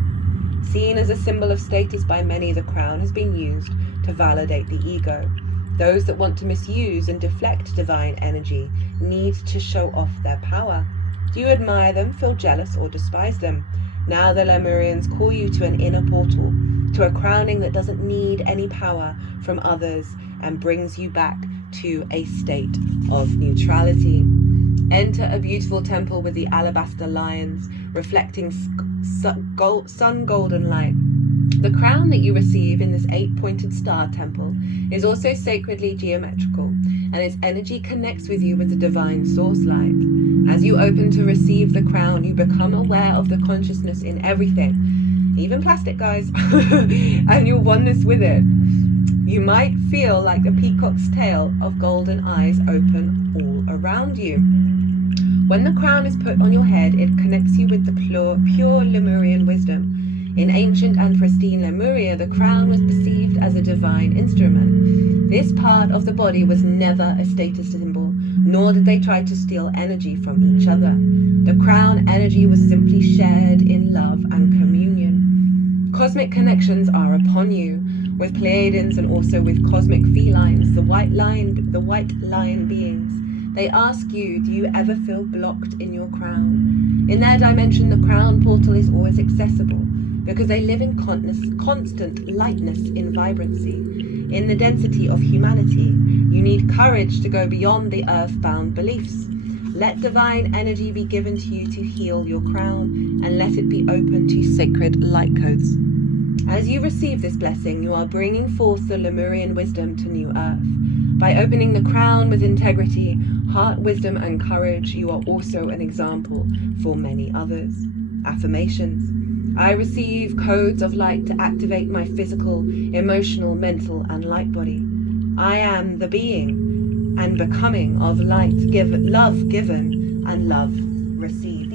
Seen as a symbol of status by many, the crown has been used to validate the ego. Those that want to misuse and deflect divine energy need to show off their power. Do you admire them, feel jealous, or despise them? Now the Lemurians call you to an inner portal, to a crowning that doesn't need any power from others and brings you back to a state of neutrality. Enter a beautiful temple with the alabaster lions, reflecting sun golden light. The crown that you receive in this 8-pointed star temple is also sacredly geometrical, and its energy connects with you with the divine source light. As you open to receive the crown, you become aware of the consciousness in everything, even plastic, guys, and your oneness with it. You might feel like a peacock's tail of golden eyes open all around you. When the crown is put on your head, it connects you with the pure Lemurian wisdom. In ancient and pristine Lemuria, the crown was perceived as a divine instrument. This part of the body was never a status symbol, nor did they try to steal energy from each other. The crown energy was simply shared in love and communion. Cosmic connections are upon you, with Pleiadians and also with cosmic felines, the white lion beings. They ask you, do you ever feel blocked in your crown? In their dimension, the crown portal is always accessible because they live in constant lightness in vibrancy. In the density of humanity, you need courage to go beyond the earthbound beliefs. Let divine energy be given to you to heal your crown, and let it be open to sacred light codes. As you receive this blessing, you are bringing forth the Lemurian wisdom to new earth. By opening the crown with integrity, heart, wisdom, and courage, you are also an example for many others. Affirmations. I receive codes of light to activate my physical, emotional, mental, and light body. I am the being and becoming of light, love given, and love received.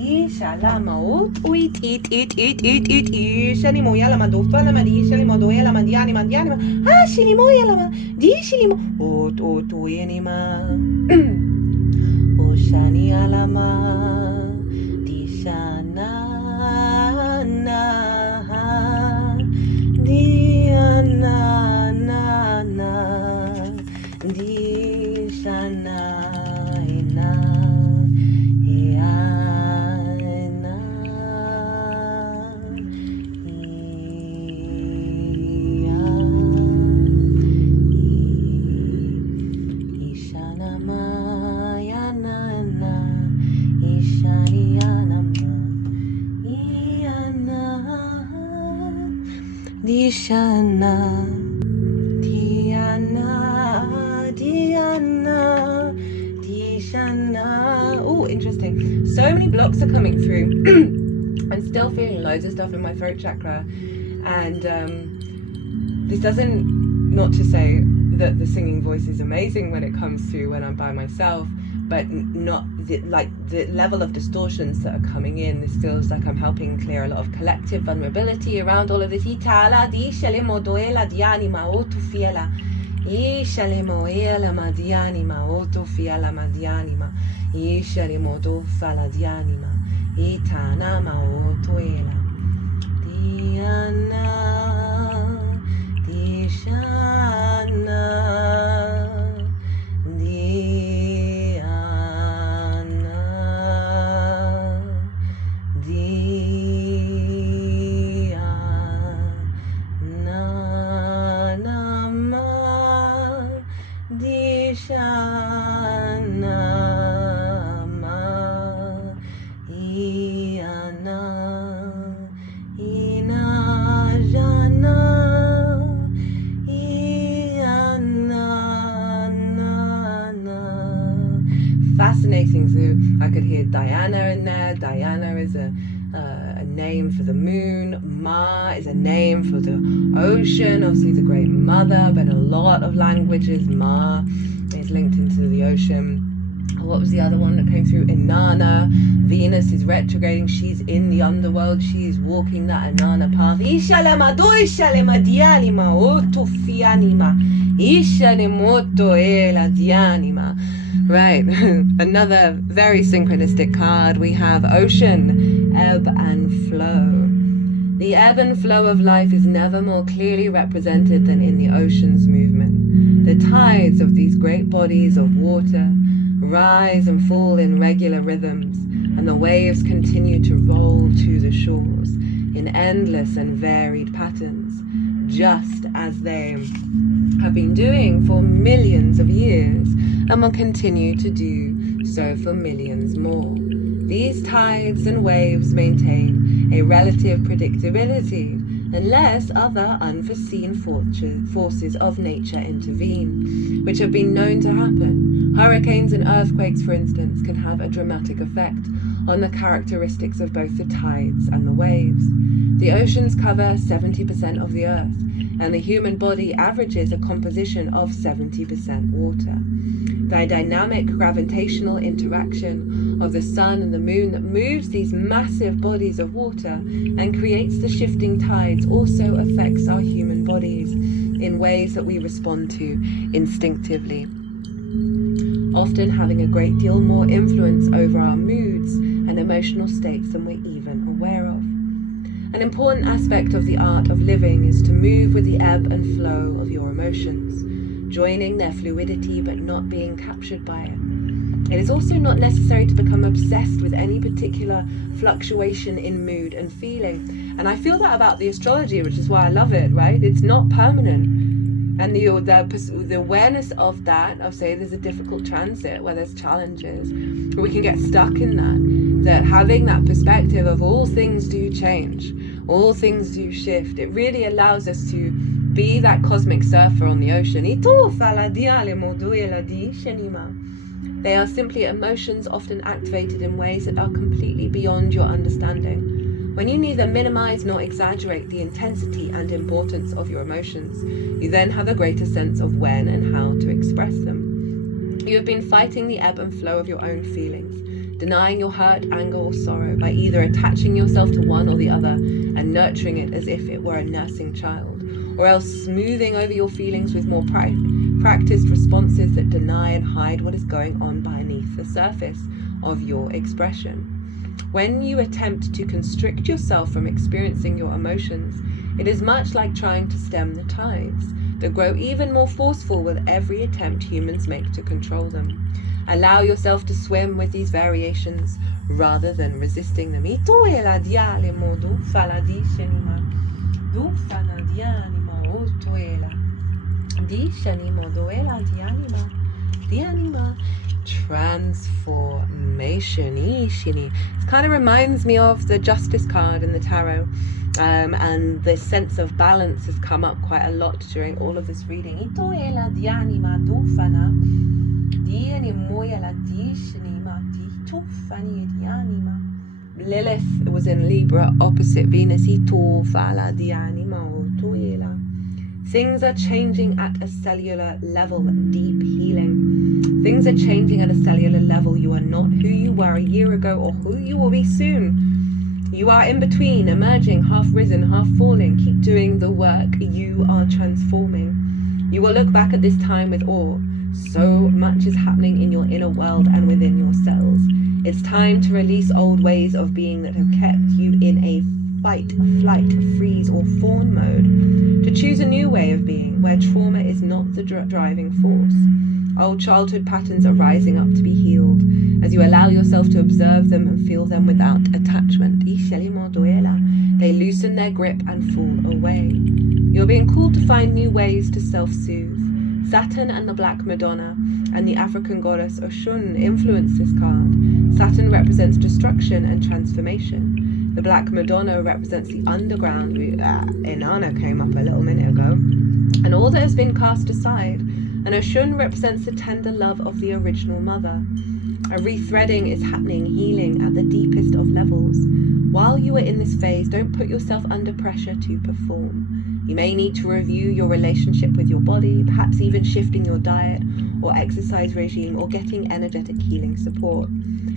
Oh, interesting. So many blocks are coming through. I'm still feeling loads of stuff in my throat chakra, and this doesn't, not to say that the singing voice is amazing when it comes through when I'm by myself, but not the level of distortions that are coming in. This feels like I'm helping clear a lot of collective vulnerability around all of this. Fascinating. So I could hear Diana in there. Diana is a name for the moon. Ma is a name for the ocean. Obviously the great mother, but in a lot of languages Ma is linked into the ocean. What was the other one that came through? Inanna. Venus is retrograding. She's in the underworld. She's walking that Inanna path. Right, another very synchronistic card. We have ocean, ebb and flow. The ebb and flow of life is never more clearly represented than in the ocean's movement. The tides of these great bodies of water rise and fall in regular rhythms, and the waves continue to roll to the shores in endless and varied patterns, just as they have been doing for millions of years and will continue to do so for millions more. These tides and waves maintain a relative predictability unless other unforeseen forces of nature intervene, which have been known to happen. Hurricanes and earthquakes, for instance, can have a dramatic effect on the characteristics of both the tides and the waves. The oceans cover 70% of the earth, and the human body averages a composition of 70% water. The dynamic gravitational interaction of the sun and the moon that moves these massive bodies of water and creates the shifting tides also affects our human bodies in ways that we respond to instinctively, often having a great deal more influence over our moods and emotional states than we're even aware of. An important aspect of the art of living is to move with the ebb and flow of your emotions, joining their fluidity but not being captured by it. It is also not necessary to become obsessed with any particular fluctuation in mood and feeling. And I feel that about the astrology, which is why I love it, right? It's not permanent. And the awareness of that, of say there's a difficult transit where there's challenges, where we can get stuck in that having that perspective of all things do change, all things do shift, it really allows us to be that cosmic surfer on the ocean. They are simply emotions often activated in ways that are completely beyond your understanding. When you neither minimize nor exaggerate the intensity and importance of your emotions, you then have a greater sense of when and how to express them. You have been fighting the ebb and flow of your own feelings, denying your hurt, anger, or sorrow by either attaching yourself to one or the other and nurturing it as if it were a nursing child, or else smoothing over your feelings with more practiced responses that deny and hide what is going on beneath the surface of your expression. When you attempt to constrict yourself from experiencing your emotions, it is much like trying to stem the tides that grow even more forceful with every attempt humans make to control them. Allow yourself to swim with these variations rather than resisting them. Transformation. It kind of reminds me of the Justice card in the tarot, and the sense of balance has come up quite a lot during all of this reading. Lilith was in Libra opposite Venus. Things are changing at a cellular level, deep healing. Things are changing at a cellular level. You are not who you were a year ago or who you will be soon. You are in between, emerging, half risen, half falling. Keep doing the work. You are transforming. You will look back at this time with awe. So much is happening in your inner world and within your cells. It's time to release old ways of being that have kept you in a fight, flight, freeze, or fawn mode, to choose a new way of being where trauma is not the driving force. Old childhood patterns are rising up to be healed as you allow yourself to observe them and feel them without attachment. They loosen their grip and fall away. You're being called to find new ways to self-soothe. Saturn and the Black Madonna and the African goddess Oshun influence this card. Saturn represents destruction and transformation. The Black Madonna represents the underground. Inanna came up a little minute ago. And all that has been cast aside. And Oshun represents the tender love of the original mother. A rethreading is happening, healing at the deepest of levels. While you are in this phase, don't put yourself under pressure to perform. You may need to review your relationship with your body, perhaps even shifting your diet or exercise regime or getting energetic healing support.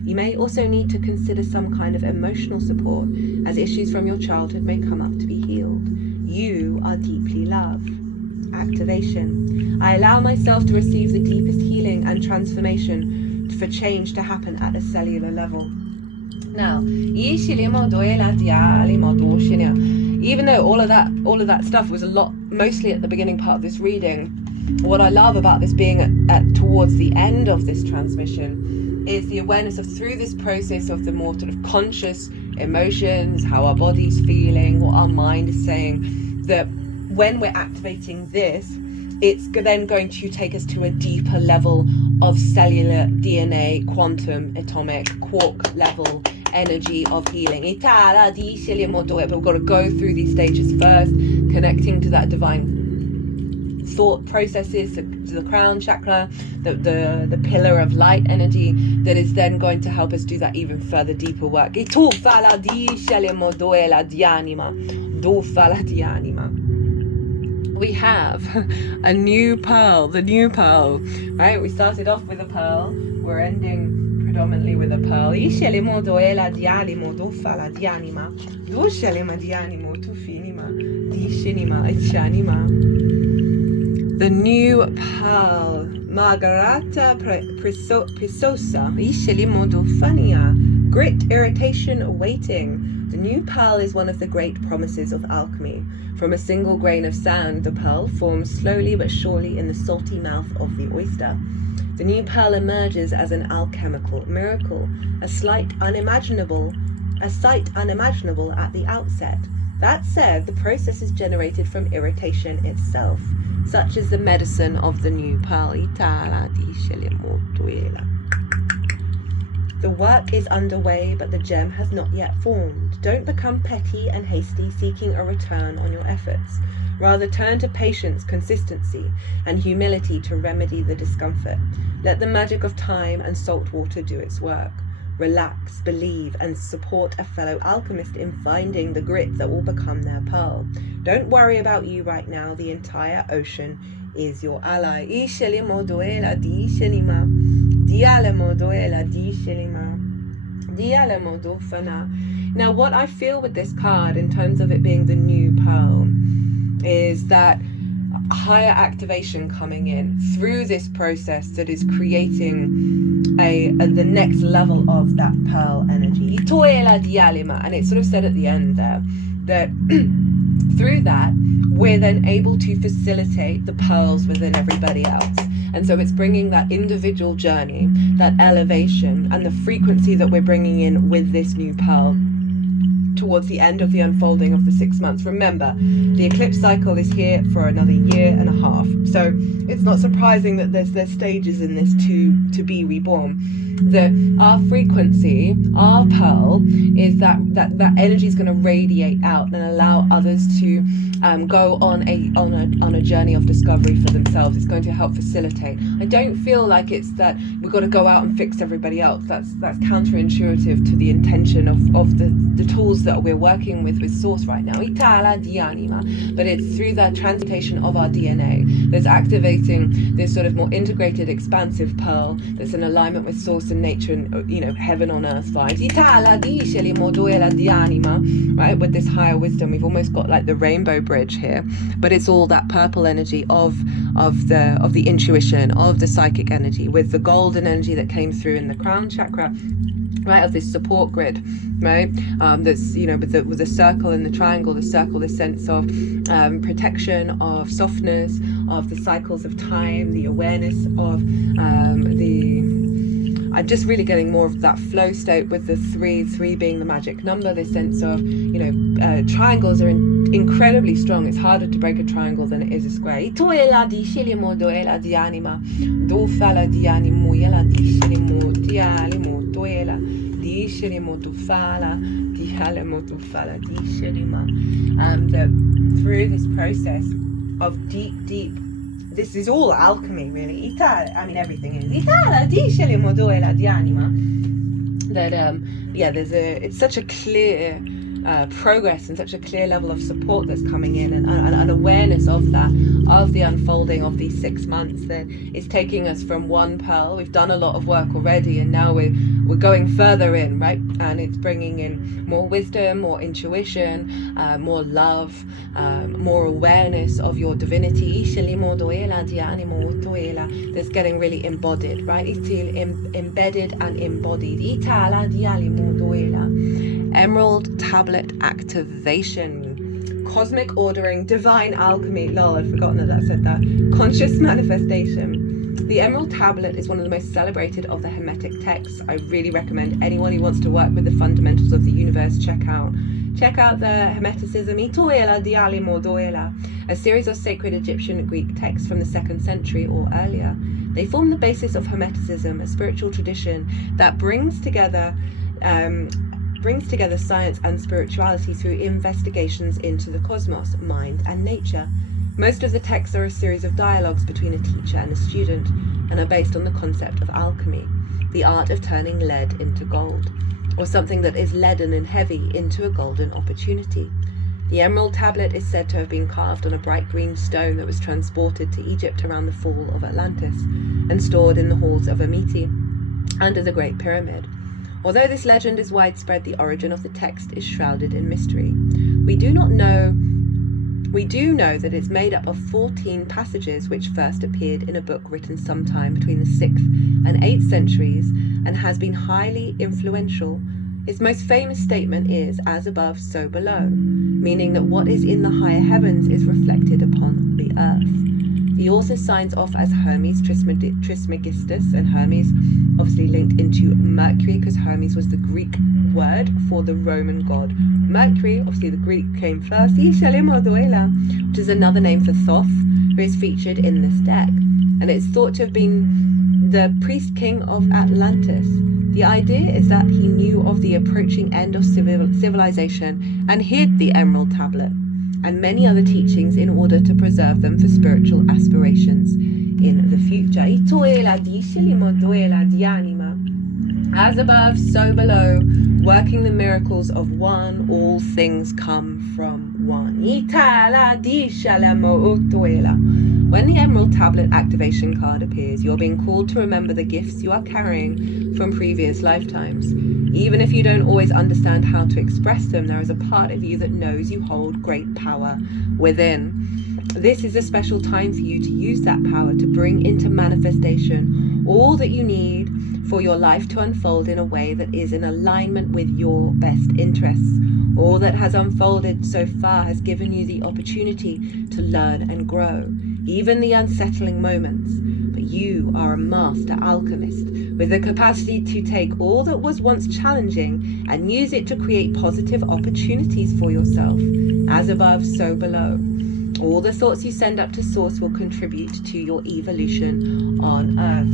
You may also need to consider some kind of emotional support as issues from your childhood may come up to be healed. You are deeply loved. Activation. I allow myself to receive the deepest healing and transformation for change to happen at a cellular level. Now, even though all of that stuff was a lot, mostly at the beginning part of this reading, what I love about this being at towards the end of this transmission is the awareness of, through this process of the more sort of conscious emotions, how our body's feeling, what our mind is saying, that when we're activating this, it's then going to take us to a deeper level of cellular DNA, quantum, atomic, quark level energy of healing. But we've got to go through these stages first, connecting to that divine thought processes, to the crown chakra, the pillar of light energy, that is then going to help us do that even further deeper work. We have a new pearl, the new pearl, right? We started off with a pearl, we're ending predominantly with a pearl. The new pearl, Margarata Presosa, grit, irritation, waiting. The new pearl is one of the great promises of alchemy. From a single grain of sand, the pearl forms slowly but surely in the salty mouth of the oyster. The new pearl emerges as an alchemical miracle, a sight unimaginable at the outset. That said, the process is generated from irritation itself. Such is the medicine of the new pearl. The work is underway, but the gem has not yet formed. Don't become petty and hasty, seeking a return on your efforts. Rather, turn to patience, consistency, and humility to remedy the discomfort. Let the magic of time and salt water do its work. Relax, believe, and support a fellow alchemist in finding the grit that will become their pearl. Don't worry about you right now. The entire ocean is your ally. Now, what I feel with this card, in terms of it being the new pearl, is that higher activation coming in through this process that is creating the next level of that pearl energy. And it's sort of said at the end there that through that we're then able to facilitate the pearls within everybody else. And so it's bringing that individual journey, that elevation, and the frequency that we're bringing in with this new pearl towards the end of the unfolding of the 6 months. Remember, the eclipse cycle is here for another 1.5 years. So it's not surprising that there's stages in this to be reborn. That our frequency, our pearl, is that energy is going to radiate out and allow others to go on a journey of discovery for themselves. It's going to help facilitate. I don't feel like it's that we've got to go out and fix everybody else. That's counterintuitive to the intention of the tools that we're working with Source right now. But it's through that transmutation of our DNA that's activating this sort of more integrated, expansive pearl that's in alignment with Source and nature and, you know, heaven on earth vibes. Right, with this higher wisdom, we've almost got like the rainbow bridge here, but it's all that purple energy of the intuition, of the psychic energy, with the golden energy that came through in the crown chakra, right, of this support grid, right, that's, you know, with the circle and the triangle, the circle, the sense of protection, of softness, of the cycles of time, the awareness of I'm just really getting more of that flow state with the three being the magic number, this sense of, you know, triangles are incredibly strong. It's harder to break a triangle than it is a square. Through this process of deep, this is all alchemy, really. I mean, everything is. That it's such a clear progress and such a clear level of support that's coming in, and awareness of that, of the unfolding of these 6 months that is taking us from one pearl. We've done a lot of work already, and now we're going further in, right? And it's bringing in more wisdom, more intuition, more love, more awareness of your divinity. That's getting really embodied, right? It's embedded and embodied. Emerald tablet activation, cosmic ordering, divine alchemy. Lol, I'd forgotten that said that. Conscious manifestation. The Emerald Tablet is one of the most celebrated of the Hermetic texts. I really recommend anyone who wants to work with the fundamentals of the universe, check out the Hermeticism, a series of sacred Egyptian Greek texts from the 2nd century or earlier. They form the basis of Hermeticism, a spiritual tradition that brings together science and spirituality through investigations into the cosmos, mind, and nature. Most of the texts are a series of dialogues between a teacher and a student, and are based on the concept of alchemy, the art of turning lead into gold, or something that is leaden and heavy into a golden opportunity. The Emerald Tablet is said to have been carved on a bright green stone that was transported to Egypt around the fall of Atlantis, and stored in the halls of Amiti, under the Great Pyramid. Although this legend is widespread, the origin of the text is shrouded in mystery. We do know that it's made up of 14 passages which first appeared in a book written sometime between the 6th and 8th centuries and has been highly influential. Its most famous statement is, "As above, so below," meaning that what is in the higher heavens is reflected upon the earth. The author signs off as Hermes Trismegistus, and Hermes obviously linked into Mercury because Hermes was the Greek word for the Roman god Mercury. Obviously the Greek came first, which is another name for Thoth, who is featured in this deck, and it's thought to have been the priest king of Atlantis. The idea is that he knew of the approaching end of civilization and hid the Emerald Tablet and many other teachings in order to preserve them for spiritual aspirations in the future. As above, so below, working the miracles of one, all things come from one. When the Emerald Tablet activation card appears, you're being called to remember the gifts you are carrying from previous lifetimes. Even if you don't always understand how to express them, there is a part of you that knows you hold great power within. This is a special time for you to use that power to bring into manifestation all that you need for your life to unfold in a way that is in alignment with your best interests. All that has unfolded so far has given you the opportunity to learn and grow, even the unsettling moments. But you are a master alchemist with the capacity to take all that was once challenging and use it to create positive opportunities for yourself. As above, so below. All the thoughts you send up to source will contribute to your evolution on earth.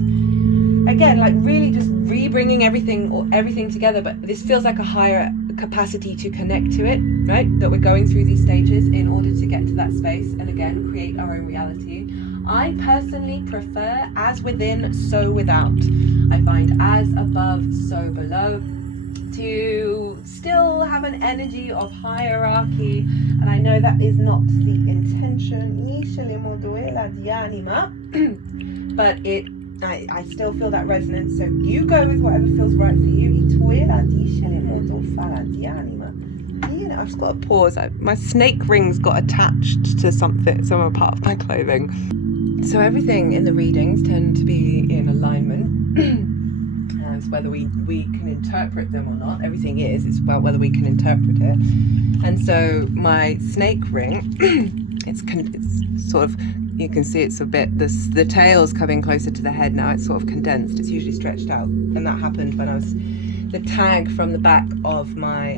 Again, like really just re-bringing everything together, but this feels like a higher capacity to connect to it, right? That we're going through these stages in order to get to that space and again create our own reality. I personally prefer as within, so without. I find as above, so below to still have an energy of hierarchy, and I know that is not the intention, but I still feel that resonance, so you go with whatever feels right for you. I've just got to pause. My snake rings got attached to some part of my clothing. So everything in the readings tend to be in alignment. As whether we can interpret them or not, everything is about whether we can interpret it. And so my snake ring, it's sort of, you can see it's a bit, the tail's coming closer to the head now. It's sort of condensed. It's usually stretched out, and that happened when the tag from the back of my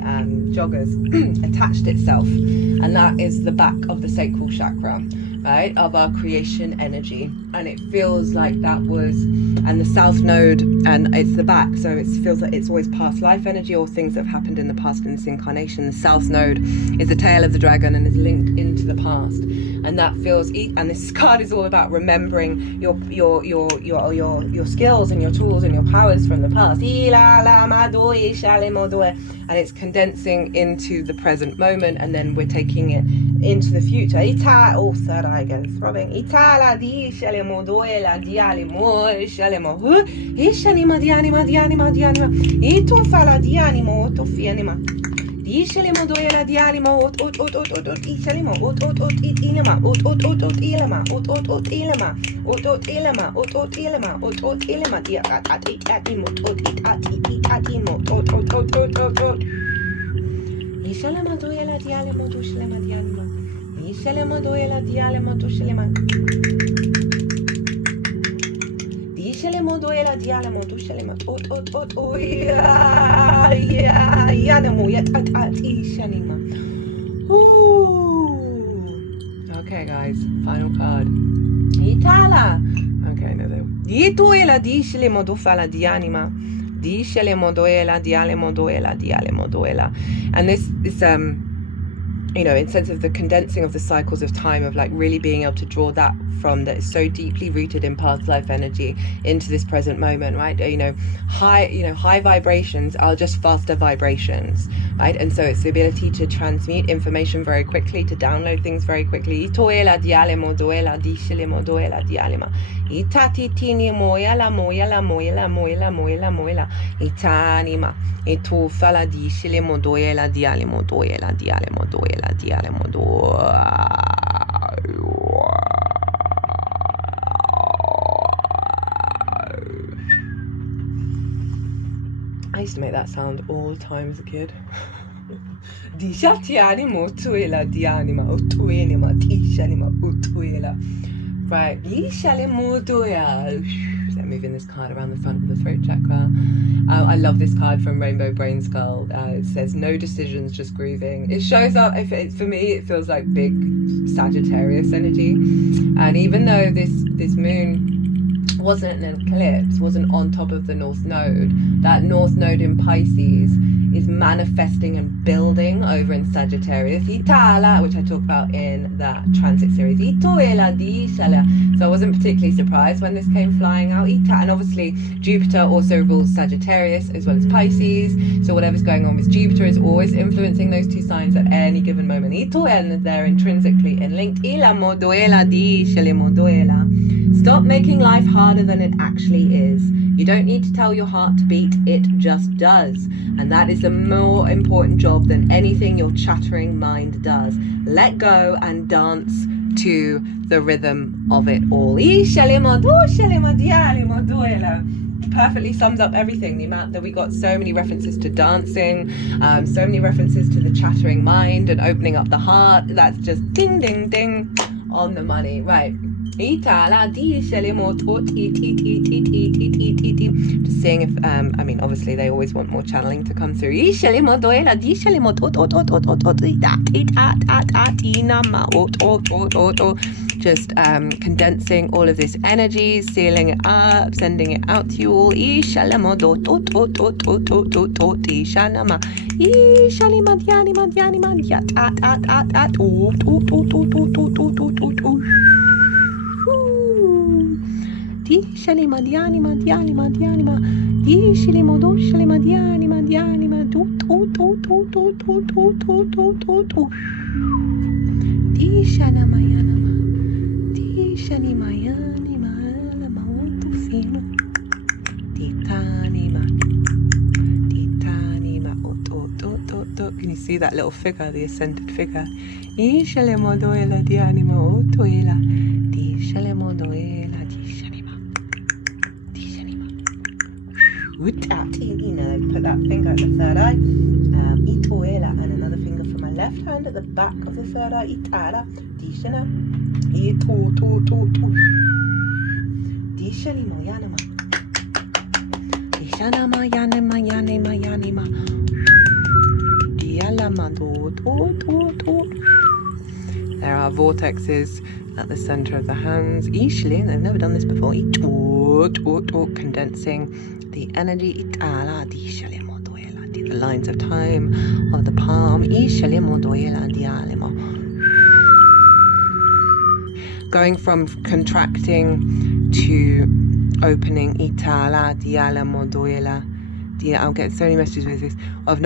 joggers attached itself, and that is the back of the sacral chakra, right, of our creation energy. And it feels like that was, and the south node, and it's the back, so it feels like it's always past life energy or things that have happened in the past in this incarnation. The south node is the tail of the dragon and is linked into the past, and that feels, and this card is all about remembering your skills and your tools and your powers from the past, and it's condensing into the present moment, and then we're taking it into the future. Oh, third eye again, throbbing. Ishalemo doela dialemo dushalema ot ya yanemo yat ishanima. Ooh. Okay, guys, final card. Itala. Okay, no, Dituela dishalemo dofala dianima. Dishalemo doela dialemo doela. And this you know, in sense of the condensing of the cycles of time, of like really being able to draw that from that is so deeply rooted in past life energy into this present moment, right? High vibrations are just faster vibrations, right? And so it's the ability to transmute information very quickly, to download things very quickly. Itoela dialemo doela dishalemo doela dialema. Itatitini moyala itanima. Ito fala dishalemo doela dialemo doela dialemo doela. I used to make that sound all the time as a kid. Right, so moving this card around the front of the throat chakra. I love this card from Rainbow Brainskull. It says no decisions, just grooving. It shows up, for me it feels like big Sagittarius energy, and even though this moon wasn't an eclipse, wasn't on top of the North Node, that North Node in Pisces is manifesting and building over in Sagittarius, Itala, which I talk about in the transit series. So I wasn't particularly surprised when this came flying out. And obviously Jupiter also rules Sagittarius as well as Pisces, so whatever's going on with Jupiter is always influencing those two signs at any given moment. And they're intrinsically linked. Stop making life harder than it actually is. You don't need to tell your heart to beat, it just does. And that is a more important job than anything your chattering mind does. Let go and dance to the rhythm of it all. Perfectly sums up everything. The amount that we got so many references to dancing, so many references to the chattering mind and opening up the heart. That's just ding, ding, ding on the money. Right. Just seeing if obviously they always want more channeling to come through. Just condensing all of this energy, sealing it up, sending it out to you all. Can you see that little figure, the ascended figure? Put that finger at the third eye, and another finger from my left hand at the back of the third eye. There are vortexes at the center of the hands. They've never done this before. Condensing the energy. The lines of time of the palm. Going from contracting to opening. I'll get so many messages with this of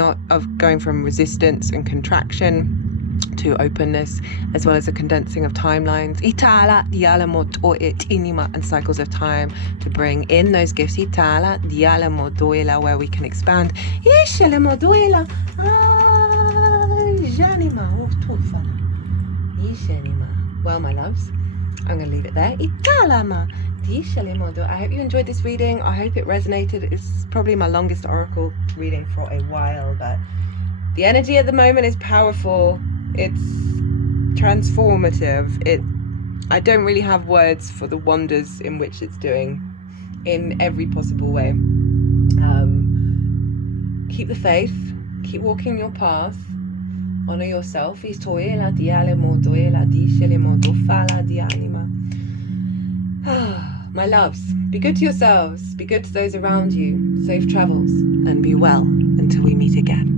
going from resistance and contraction to openness, as well as a condensing of timelines and cycles of time to bring in those gifts where we can expand. Well, my loves, I'm going to leave it there. I hope you enjoyed this reading. I hope it resonated. It's probably my longest oracle reading for a while, but the energy at the moment is powerful. It's transformative. I don't really have words for the wonders in which it's doing. in every possible way. Keep the faith, keep walking your path, honor yourself. My loves, be good to yourselves, be good to those around you, safe travels, and be well until we meet again.